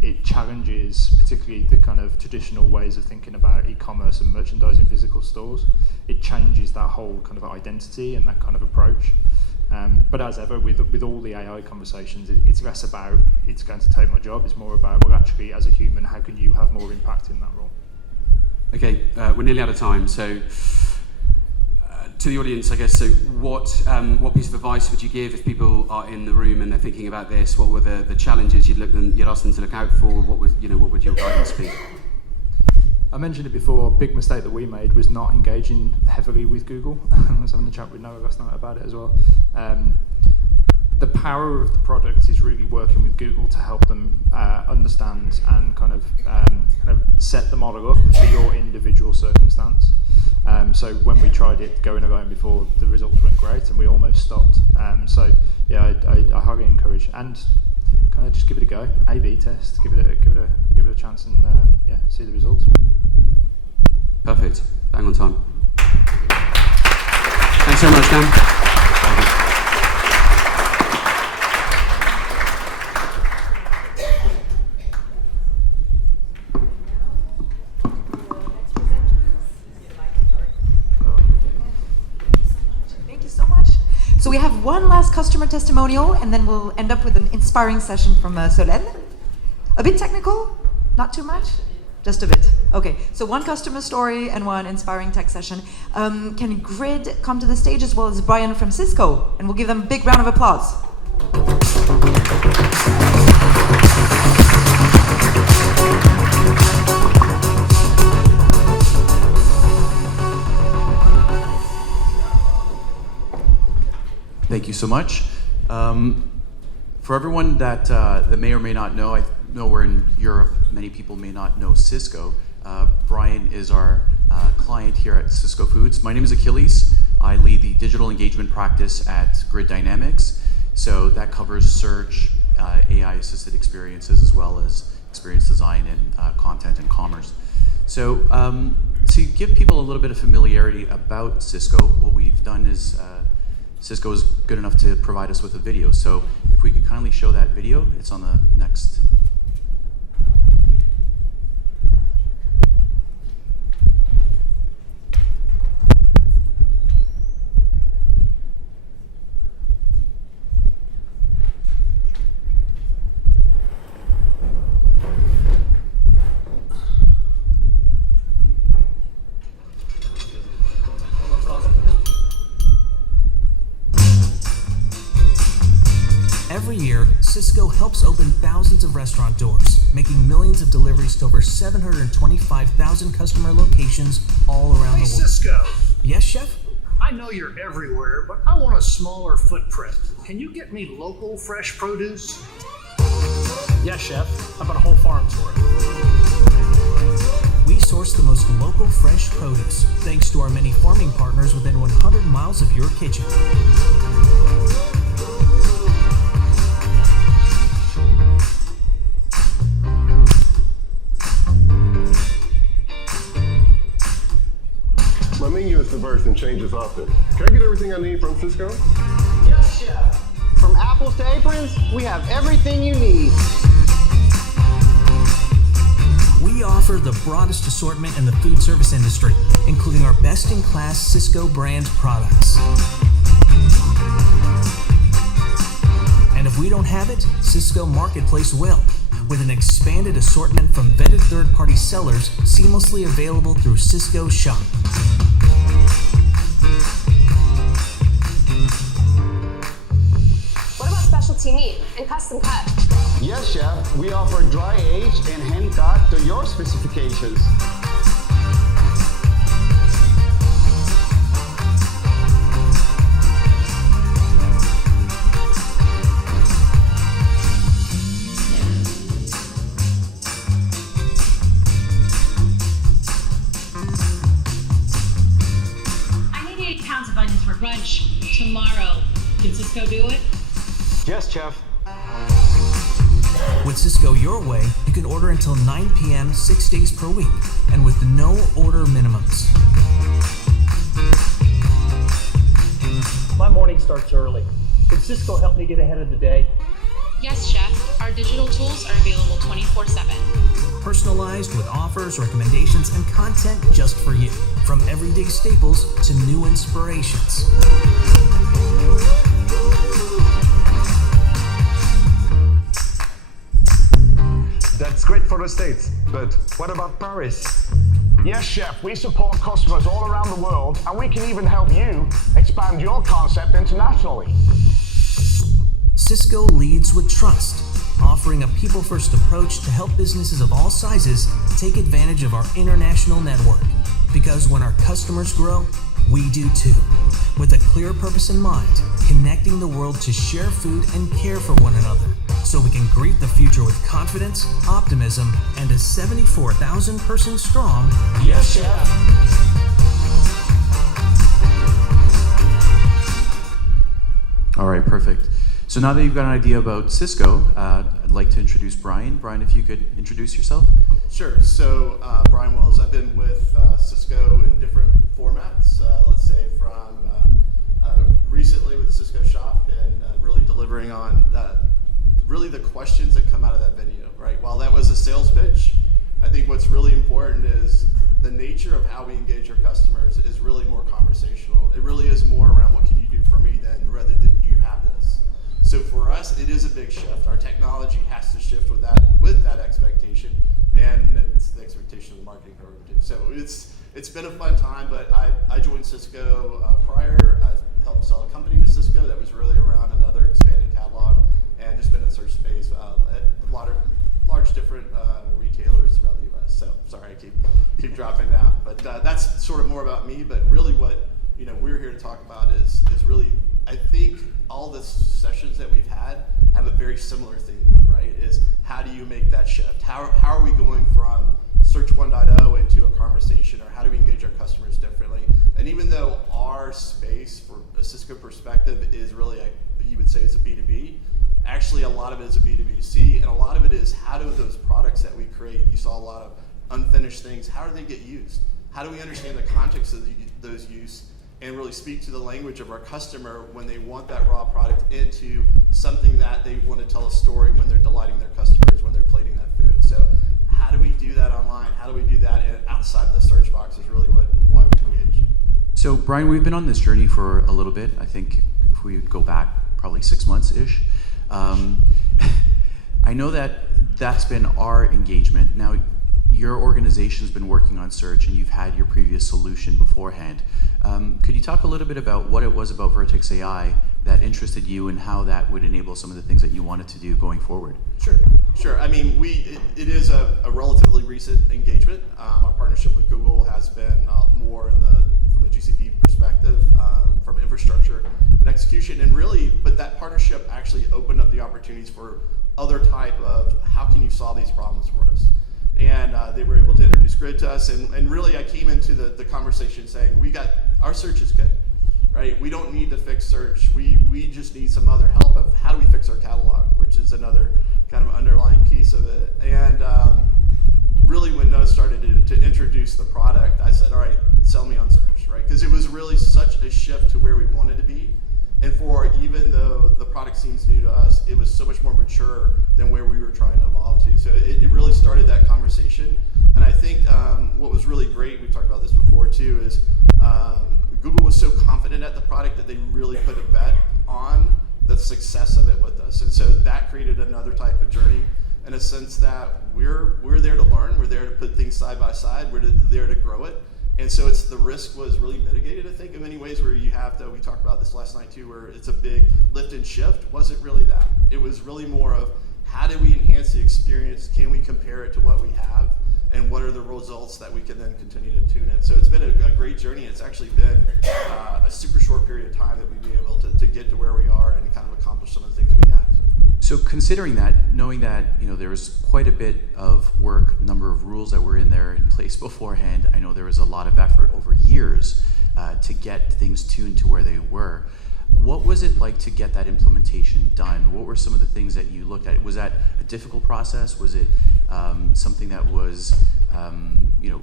it challenges particularly the kind of traditional ways of thinking about e-commerce and merchandising physical stores. It changes that whole kind of identity and that kind of approach. But as ever, with all the AI conversations, it's less about it's going to take my job. It's more about, well, actually, as a human, how can you have more impact in that role? Okay, we're nearly out of time. So, to the audience, I guess. So, what piece of advice would you give if people are in the room and they're thinking about this? What were the challenges you'd ask them to look out for? What would your guidance be? I mentioned it before, a big mistake that we made was not engaging heavily with Google. I was having a chat with Noah last night about it as well. The power of the product is really working with Google to help them understand and kind of set the model up for your individual circumstance. So when we tried it going alone before, the results weren't great and we almost stopped. So yeah, I highly encourage, and kind of just give it a go, A/B test, give it a chance, and see the results. Perfect. Bang on time. Thanks so much, Dan. Thank you so much. So we have one last customer testimonial, and then we'll end up with an inspiring session from Solène. A bit technical, not too much, just a bit. Okay, so one customer story and one inspiring tech session. Can Grid come to the stage, as well as Brian from Cisco? And we'll give them a big round of applause. Thank you so much. For everyone that may or may not know, I know we're in Europe. Many people may not know Cisco. Brian is our client here at Cisco Foods. My name is Achilles. I lead the digital engagement practice at Grid Dynamics. So that covers search, AI-assisted experiences, as well as experience design and content and commerce. So to give people a little bit of familiarity about Cisco, what we've done is Cisco is good enough to provide us with a video. So if we could kindly show that video, it's on the next. Every year, Cisco helps open thousands of restaurant doors, making millions of deliveries to over 725,000 customer locations all around the world. Cisco. Yes, chef? I know you're everywhere, but I want a smaller footprint. Can you get me local fresh produce? Yes, chef. How about a whole farm for it? We source the most local fresh produce, thanks to our many farming partners within 100 miles of your kitchen. menu is diverse and changes often. Can I get everything I need from Cisco? Yes, chef. From apples to aprons, we have everything you need. We offer the broadest assortment in the food service industry, including our best-in-class Cisco brand products. And if we don't have it, Cisco Marketplace will, with an expanded assortment from vetted third-party sellers seamlessly available through Cisco Shop. What about specialty meat and custom cut? Yes, chef. We offer dry aged and hand cut to your specifications. I need 8 pounds of onions for brunch tomorrow. Can Cisco do it? Yes, chef. With Cisco Your Way, you can order until 9 p.m. 6 days per week, and with no order minimums. My morning starts early. Can Cisco help me get ahead of the day? Yes, chef. Our digital tools are available 24/7. Personalized with offers, recommendations, and content just for you. From everyday staples to new inspirations. That's great for the States, but what about Paris? Yes, chef, we support customers all around the world, and we can even help you expand your concept internationally. Cisco leads with trust, offering a people-first approach to help businesses of all sizes take advantage of our international network. Because when our customers grow, we do too. With a clear purpose in mind, connecting the world to share food and care for one another, so we can greet the future with confidence, optimism, and a 74,000 person strong Yes, chef. All right, perfect. So now that you've got an idea about Cisco, I'd like to introduce Brian. Brian, if you could introduce yourself. Sure. So Brian Wells, I've been with Cisco in different formats. Let's say from recently with the Cisco shop and really delivering on really the questions that come out of that video, right? While that was a sales pitch, I think what's really important is the nature of how we engage our customers is really more conversational. It really is more around what can you do for me than rather than do you have this. So for us, it is a big shift. Our technology has to shift with that expectation, and it's the expectation of the marketing program too. So it's been a fun time, but I joined Cisco prior. I helped sell a company to Cisco that was really around another expanded catalog, and just been in the search space at a lot of large different retailers throughout the U.S. So sorry, I keep dropping that, but that's sort of more about me. But really, what we're here to talk about is really, I think all the sessions that we've had have a very similar theme, right? Is how do you make that shift? How are we going from Search 1.0 into a conversation, or how do we engage our customers differently? And even though our space, for a Cisco perspective, is really, you would say it's a B2B, actually a lot of it is a B2B2C, and a lot of it is how do those products that we create, you saw a lot of unfinished things, how do they get used? How do we understand the context of those use and really speak to the language of our customer when they want that raw product into something that they want to tell a story when they're delighting their customers, when they're plating that food. So how do we do that online? How do we do that outside of the search box is really why we engage. So Brian, we've been on this journey for a little bit. I think if we go back probably 6 months-ish. I know that's been our engagement. Now, your organization's been working on search, and you've had your previous solution beforehand. Could you talk a little bit about what it was about Vertex AI that interested you and how that would enable some of the things that you wanted to do going forward? Sure. I mean, it is a relatively recent engagement. Our partnership with Google has been more from a GCP perspective, from infrastructure and execution, and really, but that partnership actually opened up the opportunities for other type of how can you solve these problems for us. And they were able to introduce Grid to us, and really I came into the conversation saying, our search is good, right? We don't need to fix search. We just need some other help of how do we fix our catalog, which is another kind of underlying piece of it. And really when Noah started to introduce the product, I said, all right, sell me on search, right? Because it was really such a shift to where we wanted to be. And for, even though the product seems new to us, it was so much more mature than where we were trying to evolve to. So it really started that conversation. And I think what was really great, we've talked about this before too, is Google was so confident at the product that they really put a bet on the success of it with us. And so that created another type of journey, in a sense that we're there to learn, we're there to put things side by side, we're there to grow it. And so the risk was really mitigated, I think, in many ways, where you have to, we talked about this last night too, where it's a big lift and shift. Wasn't really that. It was really more of, how do we enhance the experience? Can we compare it to what we have? And what are the results that we can then continue to tune it? So it's been a great journey. It's actually been a super short period of time that we've been able to get to where we are and kind of accomplish some of the things we have. So considering that, knowing that there was quite a bit of work, number of rules that were in place beforehand, I know there was a lot of effort over years to get things tuned to where they were. What was it like to get that implementation done? What were some of the things that you looked at? Was that a difficult process? Was it something that was,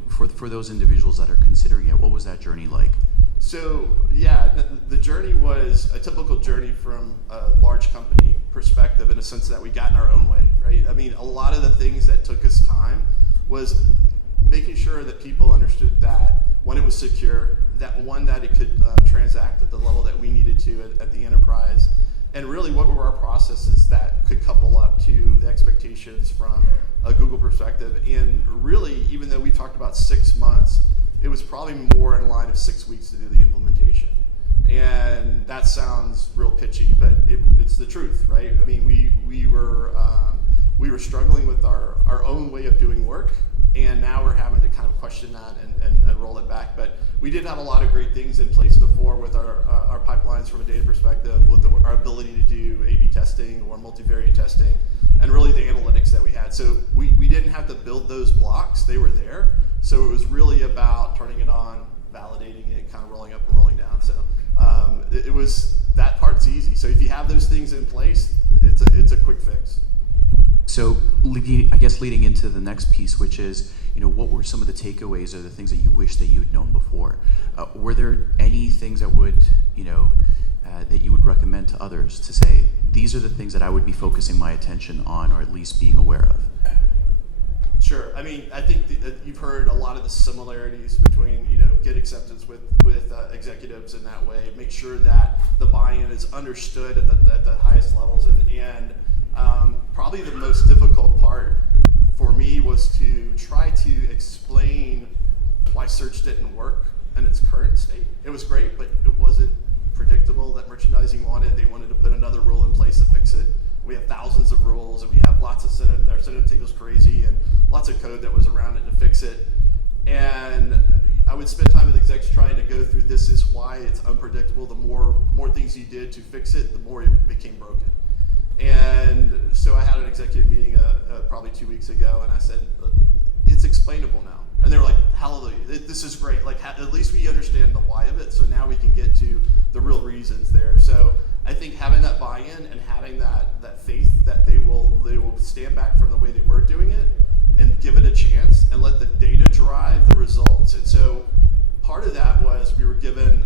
for those individuals that are considering it, what was that journey like? So yeah, the journey was a typical journey from a large company perspective, in a sense that we got in our own way, right? I mean, a lot of the things that took us time was making sure that people understood that when it was secure, that it could transact at the level that we needed to at the enterprise, and really what were our processes that could couple up to the expectations from a Google perspective. And really, even though we talked about 6 months, it was probably more in line of 6 weeks to do the implementation. And that sounds real pitchy, but it's the truth, right? I mean, we were struggling with our own way of doing work, and now we're having to kind of question that and roll it back. But we did have a lot of great things in place before with our pipelines from a data perspective, with our ability to do A/B testing or multivariate testing, and really the analytics that we had. So we didn't have to build those blocks, they were there. So it was really about turning it on, validating it, kind of rolling up and rolling down. So it was, that part's easy. So if you have those things in place, it's a quick fix. So I guess leading into the next piece, which is, what were some of the takeaways or the things that you wish that you had known before? Were there any things that would, that you would recommend to others to say, these are the things that I would be focusing my attention on, or at least being aware of? Sure. I mean, I think that you've heard a lot of the similarities between, get acceptance with executives in that way. Make sure that the buy-in is understood at the highest levels. And probably the most difficult part for me was to try to explain why search didn't work in its current state. It was great, but it wasn't predictable that merchandising wanted. They wanted to put another rule in place to fix it. We have thousands of rules, and we have lots of our synonym tables crazy, and lots of code that was around it to fix it. And I would spend time with execs trying to go through, this is why it's unpredictable. The more things you did to fix it, the more it became broken. And so I had an executive meeting probably 2 weeks ago, and I said, it's explainable now. And they were like, hallelujah, this is great. Like, at least we understand the why of it, so now we can get to the real reasons there. So I think having that buy-in and having that faith that they will stand back from the way they were doing it and give it a chance and let the data drive the results. And so part of that was we were given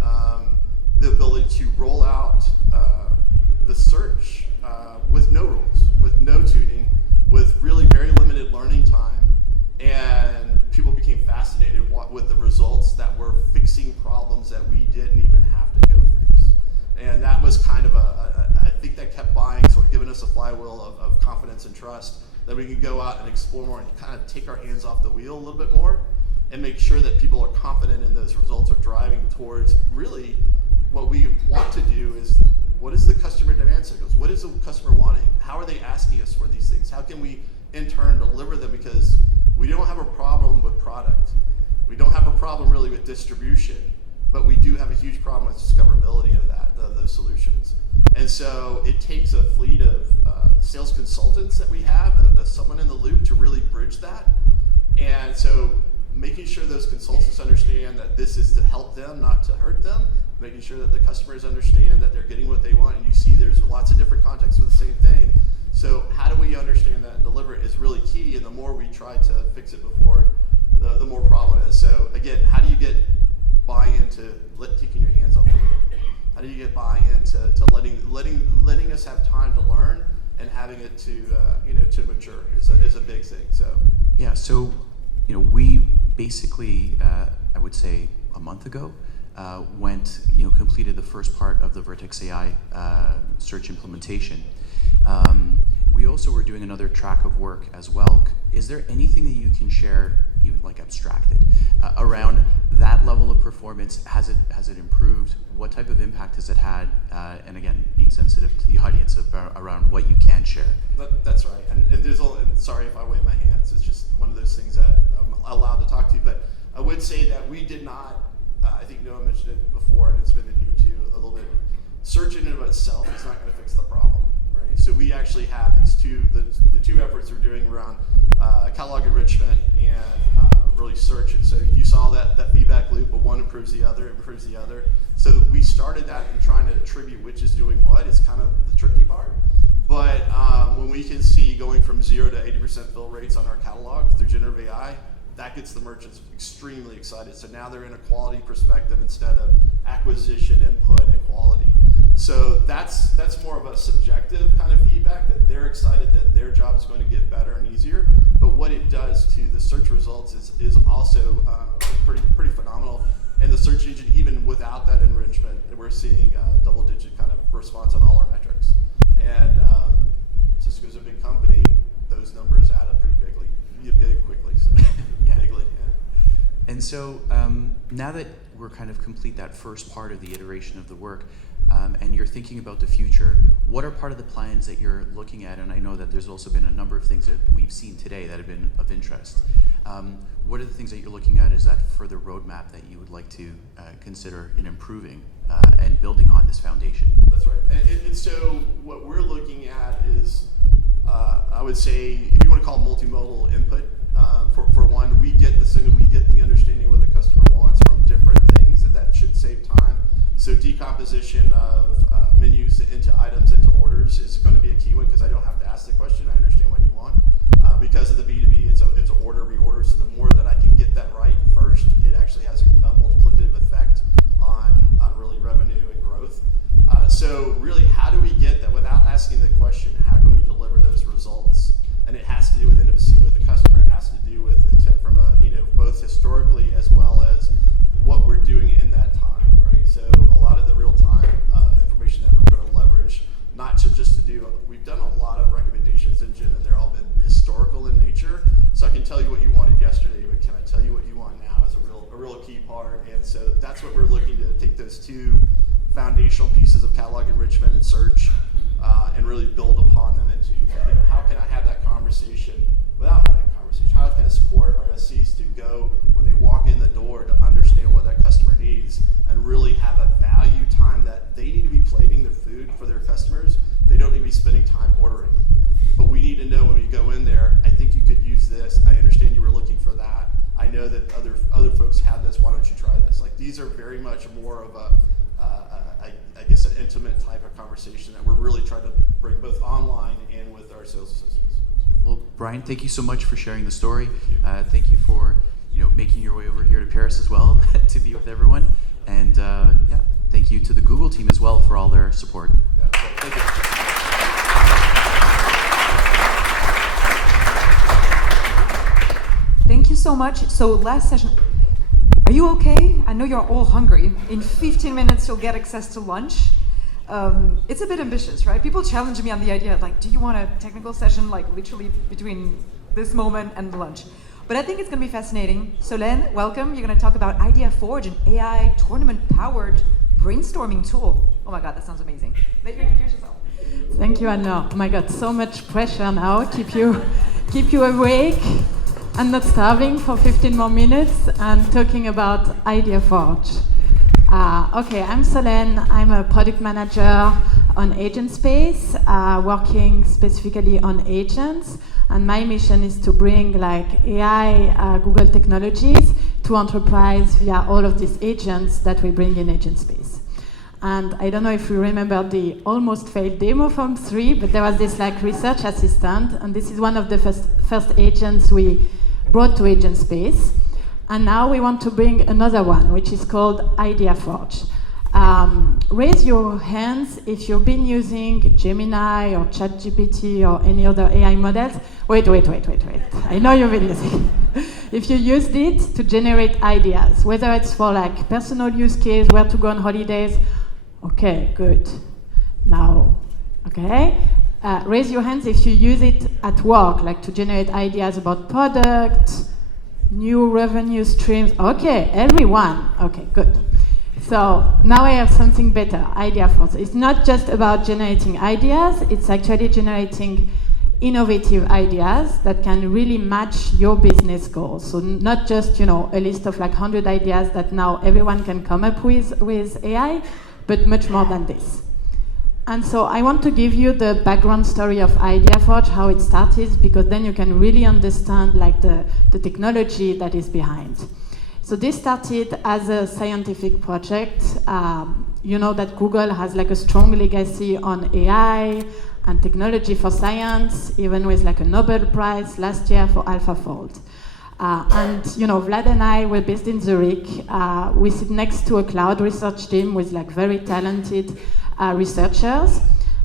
the ability to roll out the search with no rules, with no tuning, with really very limited learning time, and people became fascinated with the results that were fixing problems that we didn't even have to go fix. And that was kind of I think that kept buying, sort of giving us a flywheel of confidence and trust that we can go out and explore more and kind of take our hands off the wheel a little bit more and make sure that people are confident in those results, are driving towards really what we want to do is, what is the customer demand signals? What is the customer wanting? How are they asking us for these things? How can we in turn deliver them? Because we don't have a problem with product. We don't have a problem really with distribution, but we do have a huge problem with discoverability of those solutions. And so it takes a fleet of sales consultants that we have, someone in the loop to really bridge that. And so making sure those consultants understand that this is to help them, not to hurt them, making sure that the customers understand that they're getting what they want. And you see there's lots of different contexts for the same thing. So how do we understand that and deliver it is really key. And the more we try to fix it before, the more problem it is. So again, how do you get buy-in into taking your hands off the wheel? How do you get buy-in to letting us have time to learn and having it to to mature is a big thing. So yeah, so we basically I would say a month ago completed the first part of the Vertex AI search implementation. We also were doing another track of work as well. Is there anything that you can share, even like abstracted, around that level of performance? Has it improved? What type of impact has it had? And again, being sensitive to the audience around what you can share. That's right. And sorry if I wave my hands. It's just one of those things that I'm allowed to talk to. But I would say that we did not. I think Noah mentioned it before, and it's been in you too a little bit. Search in and of itself is not going to fix the problem. So we actually have these the two efforts we're doing around catalog enrichment and really search. And so you saw that feedback loop, but one improves the other. So we started that in trying to attribute which is doing what is kind of the tricky part. But when we can see going from 0 to 80% fill rates on our catalog through generative AI, that gets the merchants extremely excited. So now they're in a quality perspective instead of acquisition, input, and quality. So that's more of a subjective kind of feedback that they're excited that their job is going to get better and easier. But what it does to the search results is also pretty phenomenal. And the search engine, even without that enrichment, we're seeing double-digit kind of response on all our metrics. And Cisco's a big company; those numbers add up pretty big quickly. So yeah. Bigly, yeah. And so now that we're kind of complete that first part of the iteration of the work. And you're thinking about the future, what are part of the plans that you're looking at? And I know that there's also been a number of things that we've seen today that have been of interest. What are the things that you're looking at? Is that further roadmap that you would like to consider in improving and building on this foundation? That's right. And so what we're looking at is, I would say, if you want to call it multimodal input, for one, we get the understanding of what the customer wants from different things, and that should save time. So decomposition of menus into items into orders is going to be a key one because I don't have to ask the question. I understand what you want. Because of the B2B, it's a order reorder. So the more that I can get that right first, it actually has a multiplicative effect on really revenue and growth. So really, how do we get that without asking the question? How can we deliver those results? And it has to do with intimacy with the customer. It has to do with intent from both historically as well as what we're doing in that time. So a lot of the real-time information that we're going to leverage, not just to do, we've done a lot of recommendations engine, and they're all been historical in nature. So I can tell you what you wanted yesterday, but can I tell you what you want now is a real key part. And so that's what we're looking to take those two foundational pieces of catalog enrichment and search and really build upon them into, how can I have that conversation without having a conversation? How can I support our SCs to go when they walk in the door to understand what that customer needs and really have a value time that they need to be plating their food for their customers. They don't need to be spending time ordering. But we need to know when we go in there, I think you could use this. I understand you were looking for that. I know that other folks have this. Why don't you try this? Like, these are very much more of I guess an intimate type of conversation that we're really trying to bring both online and with our sales associates. Well, Brian, thank you so much for sharing the story. Thank you for making your way over here to Paris as well to be with everyone. And thank you to the Google team as well for all their support. Yeah, thank you. Thank you so much. So last session, are you okay? I know you're all hungry. In 15 minutes, you'll get access to lunch. It's a bit ambitious, right? People challenge me on the idea, like, do you want a technical session, like literally between this moment and lunch? But I think it's going to be fascinating. Solène, welcome. You're going to talk about Idea Forge, an AI tournament-powered brainstorming tool. Oh my God, that sounds amazing. Let you introduce yourself. Thank you, Anna. Oh my God, so much pressure now. Keep you awake and not starving for 15 more minutes and talking about Idea Forge. Okay, I'm Solène. I'm a product manager on Agent Space, working specifically on agents. And my mission is to bring AI Google technologies to enterprise via all of these agents that we bring in Agent Space. And I don't know if you remember the almost failed demo from 3, but there was this research assistant, and this is one of the first agents we brought to Agent Space. And now we want to bring another one, which is called Idea Forge. Raise your hands if you've been using Gemini or ChatGPT or any other AI models. Wait. I know you've been using. If you used it to generate ideas, whether it's for like personal use case, where to go on holidays. Okay, good. Now, okay. Raise your hands if you use it at work, like to generate ideas about products, new revenue streams. Okay, everyone. Okay, good. So now I have something better, Idea Forge. It's not just about generating ideas, it's actually generating innovative ideas that can really match your business goals. So not just, a list of like 100 ideas that now everyone can come up with AI, but much more than this. And so I want to give you the background story of Idea Forge, how it started, because then you can really understand like the technology that is behind. So this started as a scientific project. You know that Google has like a strong legacy on AI and technology for science, even with like a Nobel Prize last year for AlphaFold. And Vlad and I were based in Zurich. We sit next to a cloud research team with like very talented researchers.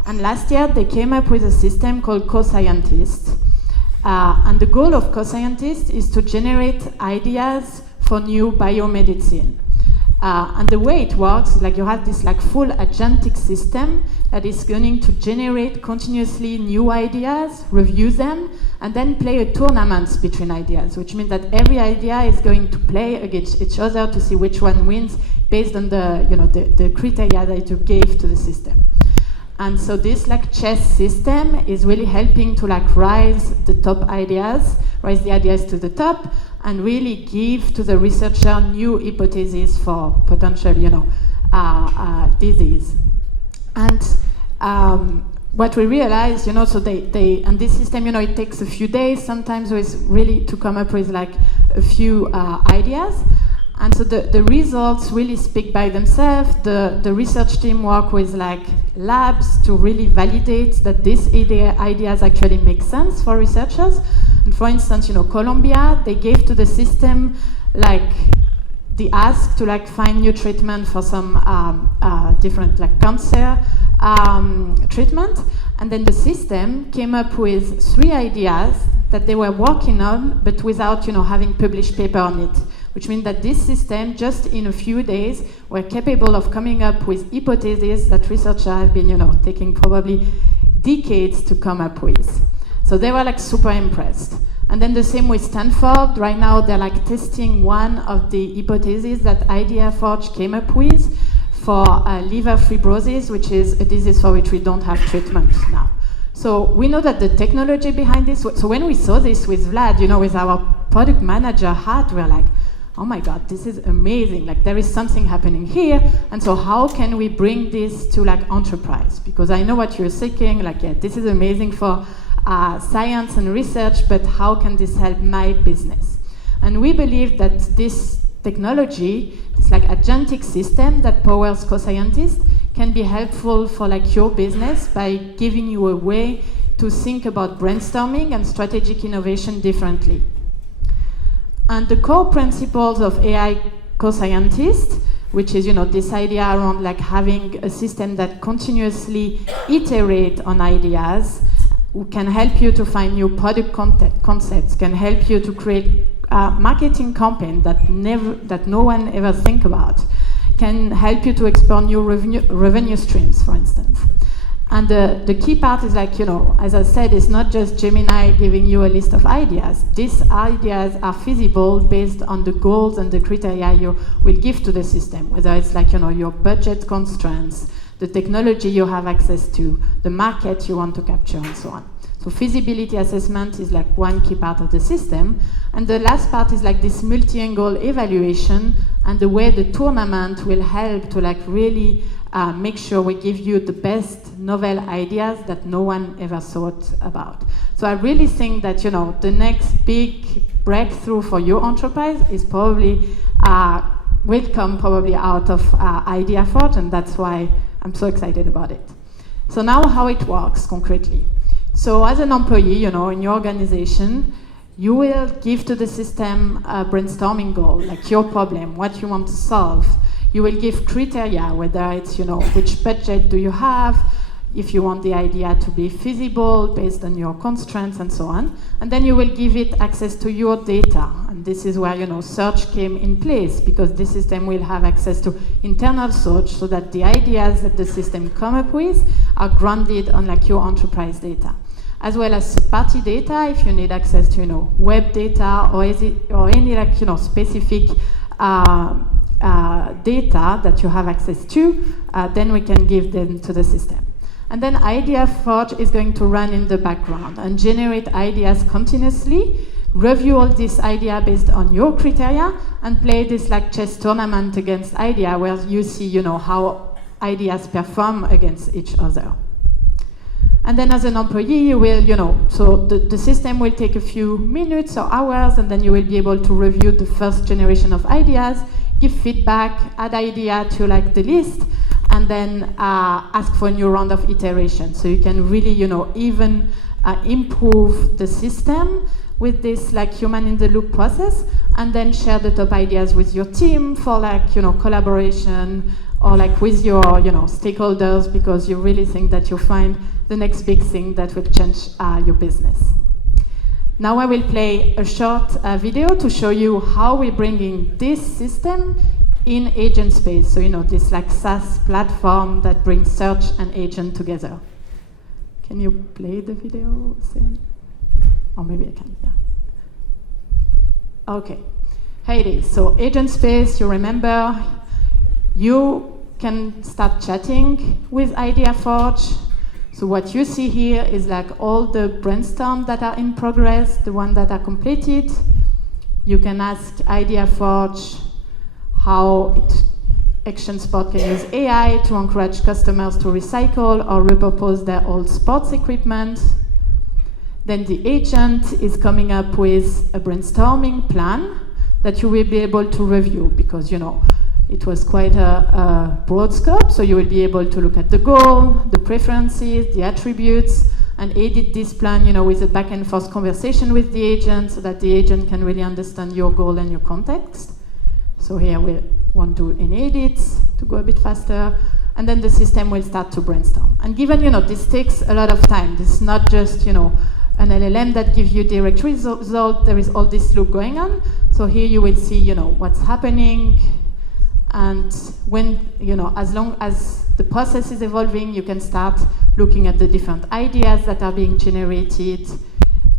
And last year they came up with a system called co-scientists. And the goal of co-scientists is to generate ideas for new biomedicine. And the way it works is like you have this like full agentic system that is going to generate continuously new ideas, review them, and then play a tournament between ideas, which means that every idea is going to play against each other to see which one wins based on the criteria that you gave to the system. And so this like chess system is really helping to like rise the ideas to the top, and really give to the researcher new hypotheses for potential, disease. And what we realized, so and this system, it takes a few days sometimes really to come up with like a few ideas. And so the results really speak by themselves. The research team work with like labs to really validate that these ideas actually make sense for researchers. And for instance, Colombia, they gave to the system like the ask to like find new treatment for some different like cancer treatment. And then the system came up with 3 ideas that they were working on, but without having published paper on it. Which means that this system, just in a few days, were capable of coming up with hypotheses that researchers have been, taking probably decades to come up with. So they were like super impressed. And then the same with Stanford. Right now, they're like testing one of the hypotheses that Idea Forge came up with for liver fibrosis, which is a disease for which we don't have treatment now. So we know that the technology behind this. So when we saw this with Vlad, with our product manager hat, we're like, oh my God, this is amazing. Like there is something happening here. And so how can we bring this to like enterprise? Because I know what you're thinking, like, yeah, this is amazing for science and research, but how can this help my business? And we believe that this technology, this like agentic system that powers co-scientists, can be helpful for like your business by giving you a way to think about brainstorming and strategic innovation differently. And the core principles of AI co-scientists, which is this idea around like having a system that continuously iterate on ideas, can help you to find new product concepts, can help you to create marketing campaign that no one ever think about, can help you to explore new revenue streams, for instance. And the key part is like, as I said, it's not just Gemini giving you a list of ideas. These ideas are feasible based on the goals and the criteria you will give to the system, whether it's like, your budget constraints, the technology you have access to, the market you want to capture, and so on. So feasibility assessment is like one key part of the system. And the last part is like this multi-angle evaluation and the way the tournament will help to like really make sure we give you the best novel ideas that no one ever thought about. So I really think that, the next big breakthrough for your enterprise is probably, will come probably out of Idea Forge, and that's why I'm so excited about it. So now how it works concretely. So as an employee, in your organization, you will give to the system a brainstorming goal, like your problem, what you want to solve. You will give criteria, whether it's, which budget do you have, if you want the idea to be feasible based on your constraints and so on. And then you will give it access to your data. And this is where, search came in place, because the system will have access to internal search so that the ideas that the system come up with are grounded on like your enterprise data. As well as party data, if you need access to, web data or any like, specific data that you have access to, then we can give them to the system. And then Idea Forge is going to run in the background and generate ideas continuously, review all this idea based on your criteria, and play this like chess tournament against idea where you see, how ideas perform against each other. And then as an employee, you will, so the system will take a few minutes or hours, and then you will be able to review the first generation of ideas, give feedback, add idea to like the list, and then ask for a new round of iteration. So you can really, even improve the system with this like human in the loop process, and then share the top ideas with your team for like, collaboration, or like with your, stakeholders, because you really think that you'll find the next big thing that will change your business. Now I will play a short video to show you how we're bringing this system in agent space. So, this like SaaS platform that brings search and agent together. Can you play the video, Sam? Or maybe I can, yeah. Okay, here it is. So agent space, you remember, you can start chatting with Idea Forge. So what you see here is like all the brainstorms that are in progress, the ones that are completed. You can ask Idea Forge how ActionSport can use AI to encourage customers to recycle or repurpose their old sports equipment. Then the agent is coming up with a brainstorming plan that you will be able to review, because it was quite a broad scope, so you will be able to look at the goal, the preferences, the attributes, and edit this plan, with a back and forth conversation with the agent, so that the agent can really understand your goal and your context. So here we want to do any edits to go a bit faster, and then the system will start to brainstorm. And given, this takes a lot of time, this is not just, an LLM that gives you direct result, there is all this loop going on. So here you will see, what's happening, and when, as long as the process is evolving, you can start looking at the different ideas that are being generated.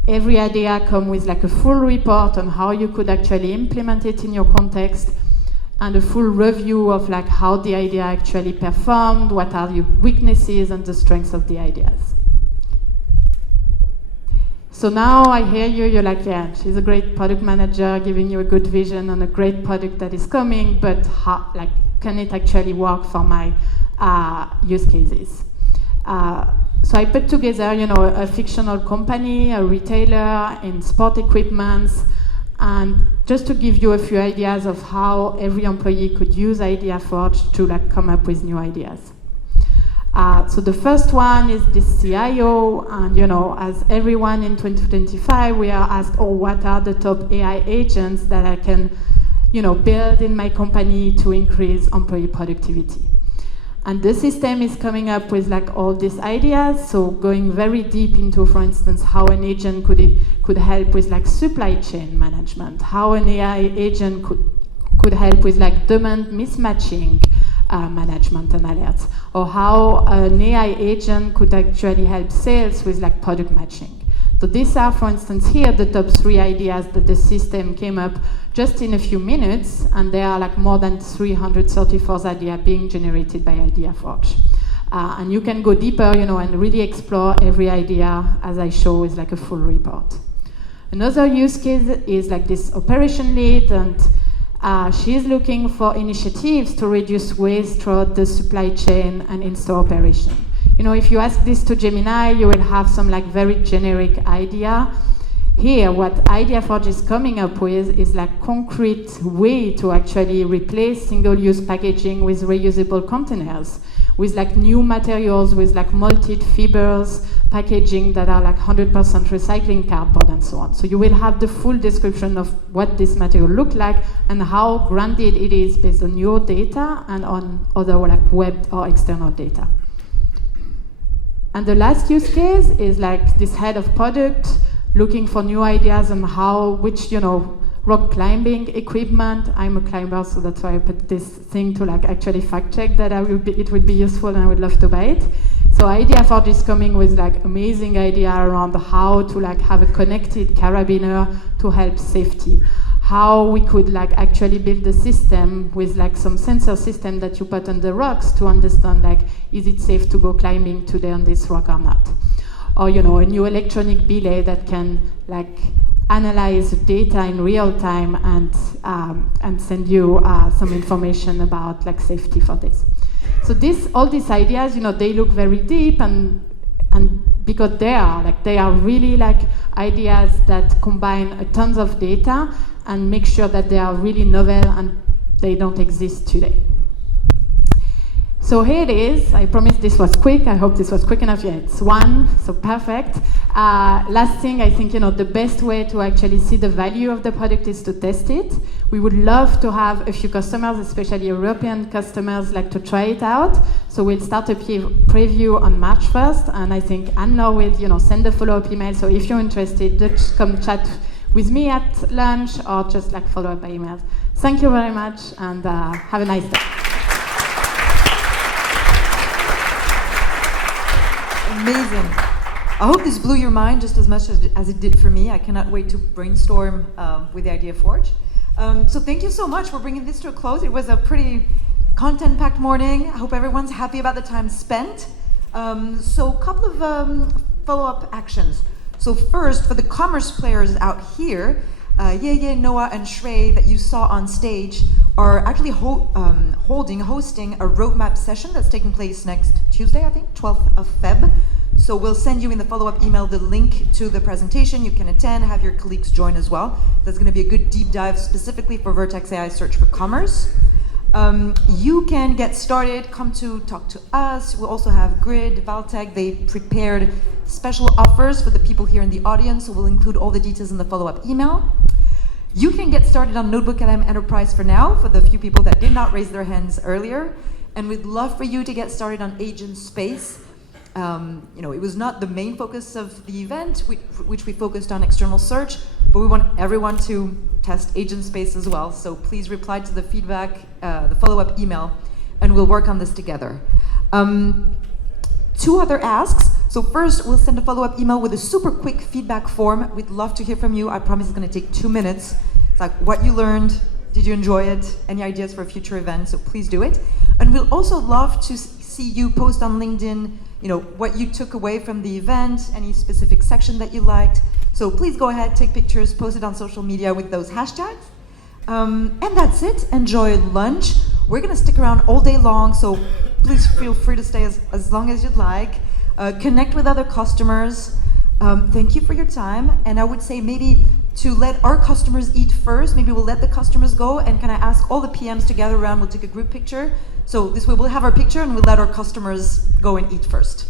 Every idea comes with like a full report on how you could actually implement it in your context, and a full review of like how the idea actually performed, what are your weaknesses and the strengths of the ideas. So now I hear you, you're like, yeah, she's a great product manager, giving you a good vision on a great product that is coming, but how, like, can it actually work for my use cases? So I put together, a fictional company, a retailer in sport equipment, and just to give you a few ideas of how every employee could use Idea Forge to like come up with new ideas. So the first one is this CIO, and as everyone in 2025, we are asked, what are the top AI agents that I can, build in my company to increase employee productivity? And the system is coming up with like all these ideas, so going very deep into, for instance, how an agent could help with like supply chain management, how an AI agent could help with like demand mismatching, management and alerts, or how an AI agent could actually help sales with like product matching. So these are, for instance, here the top 3 ideas that the system came up just in a few minutes, and there are like more than 334 ideas being generated by Idea Forge. And you can go deeper, and really explore every idea, as I show with like a full report. Another use case is like this operation lead, and she's looking for initiatives to reduce waste throughout the supply chain and in-store operation. If you ask this to Gemini, you will have some like very generic idea. Here, what Idea Forge is coming up with is like concrete way to actually replace single-use packaging with reusable containers, with like new materials, with like malted fibers, packaging that are like 100% recycling cardboard and so on. So you will have the full description of what this material look like and how granted it is based on your data and on other like web or external data. And the last use case is like this head of product looking for new ideas on which, rock climbing equipment. I'm a climber, so that's why I put this thing to like actually fact check that it would be useful and I would love to buy it. So Idea Forge is coming with like amazing idea around how to like have a connected carabiner to help safety. How we could like actually build a system with like some sensor system that you put on the rocks to understand like, is it safe to go climbing today on this rock or not? Or a new electronic belay that can like analyze data in real time and send you some information about like safety for this. So all these ideas, they look very deep and because they are really like ideas that combine tons of data and make sure that they are really novel and they don't exist today. So here it is. I promised this was quick. I hope this was quick enough. Yeah, it's one, so perfect. Last thing, I think, the best way to actually see the value of the product is to test it. We would love to have a few customers, especially European customers, like to try it out. So we'll start a preview on March 1st, and I think Anna will, send a follow-up email. So if you're interested, just come chat with me at lunch or just like follow up by email. Thank you very much, and have a nice day. Amazing. I hope this blew your mind just as much as it did for me. I cannot wait to brainstorm with the Idea Forge. So thank you so much for bringing this to a close. It was a pretty content-packed morning. I hope everyone's happy about the time spent. So a couple of follow-up actions. So first, for the commerce players out here, Yeye, Noah, and Shrey that you saw on stage are actually hosting a roadmap session that's taking place next Tuesday, I think, 12th of Feb. So we'll send you in the follow-up email the link to the presentation. You can attend, have your colleagues join as well. That's going to be a good deep dive specifically for Vertex AI Search for Commerce. You can get started, come to talk to us. We'll also have Grid, Valtech. They prepared special offers for the people here in the audience, so we'll include all the details in the follow-up email. You can get started on NotebookLM Enterprise for now, for the few people that did not raise their hands earlier. And we'd love for you to get started on Agent Space. It was not the main focus of the event, which we focused on external search, but we want everyone to test Agent Space as well. So please reply to the feedback, the follow-up email, and we'll work on this together. Two other asks. So first, we'll send a follow-up email with a super quick feedback form. We'd love to hear from you. I promise it's going to take 2 minutes. It's like what you learned, did you enjoy it, any ideas for a future event, so please do it. And we'll also love to see you post on LinkedIn, what you took away from the event, any specific section that you liked. So please go ahead, take pictures, post it on social media with those hashtags. And that's it. Enjoy lunch. We're going to stick around all day long, so please feel free to stay as long as you'd like. Connect with other customers. Thank you for your time. And I would say maybe to let our customers eat first, maybe we'll let the customers go, and can I ask all the PMs to gather around, we'll take a group picture. So this way we'll have our picture and we'll let our customers go and eat first.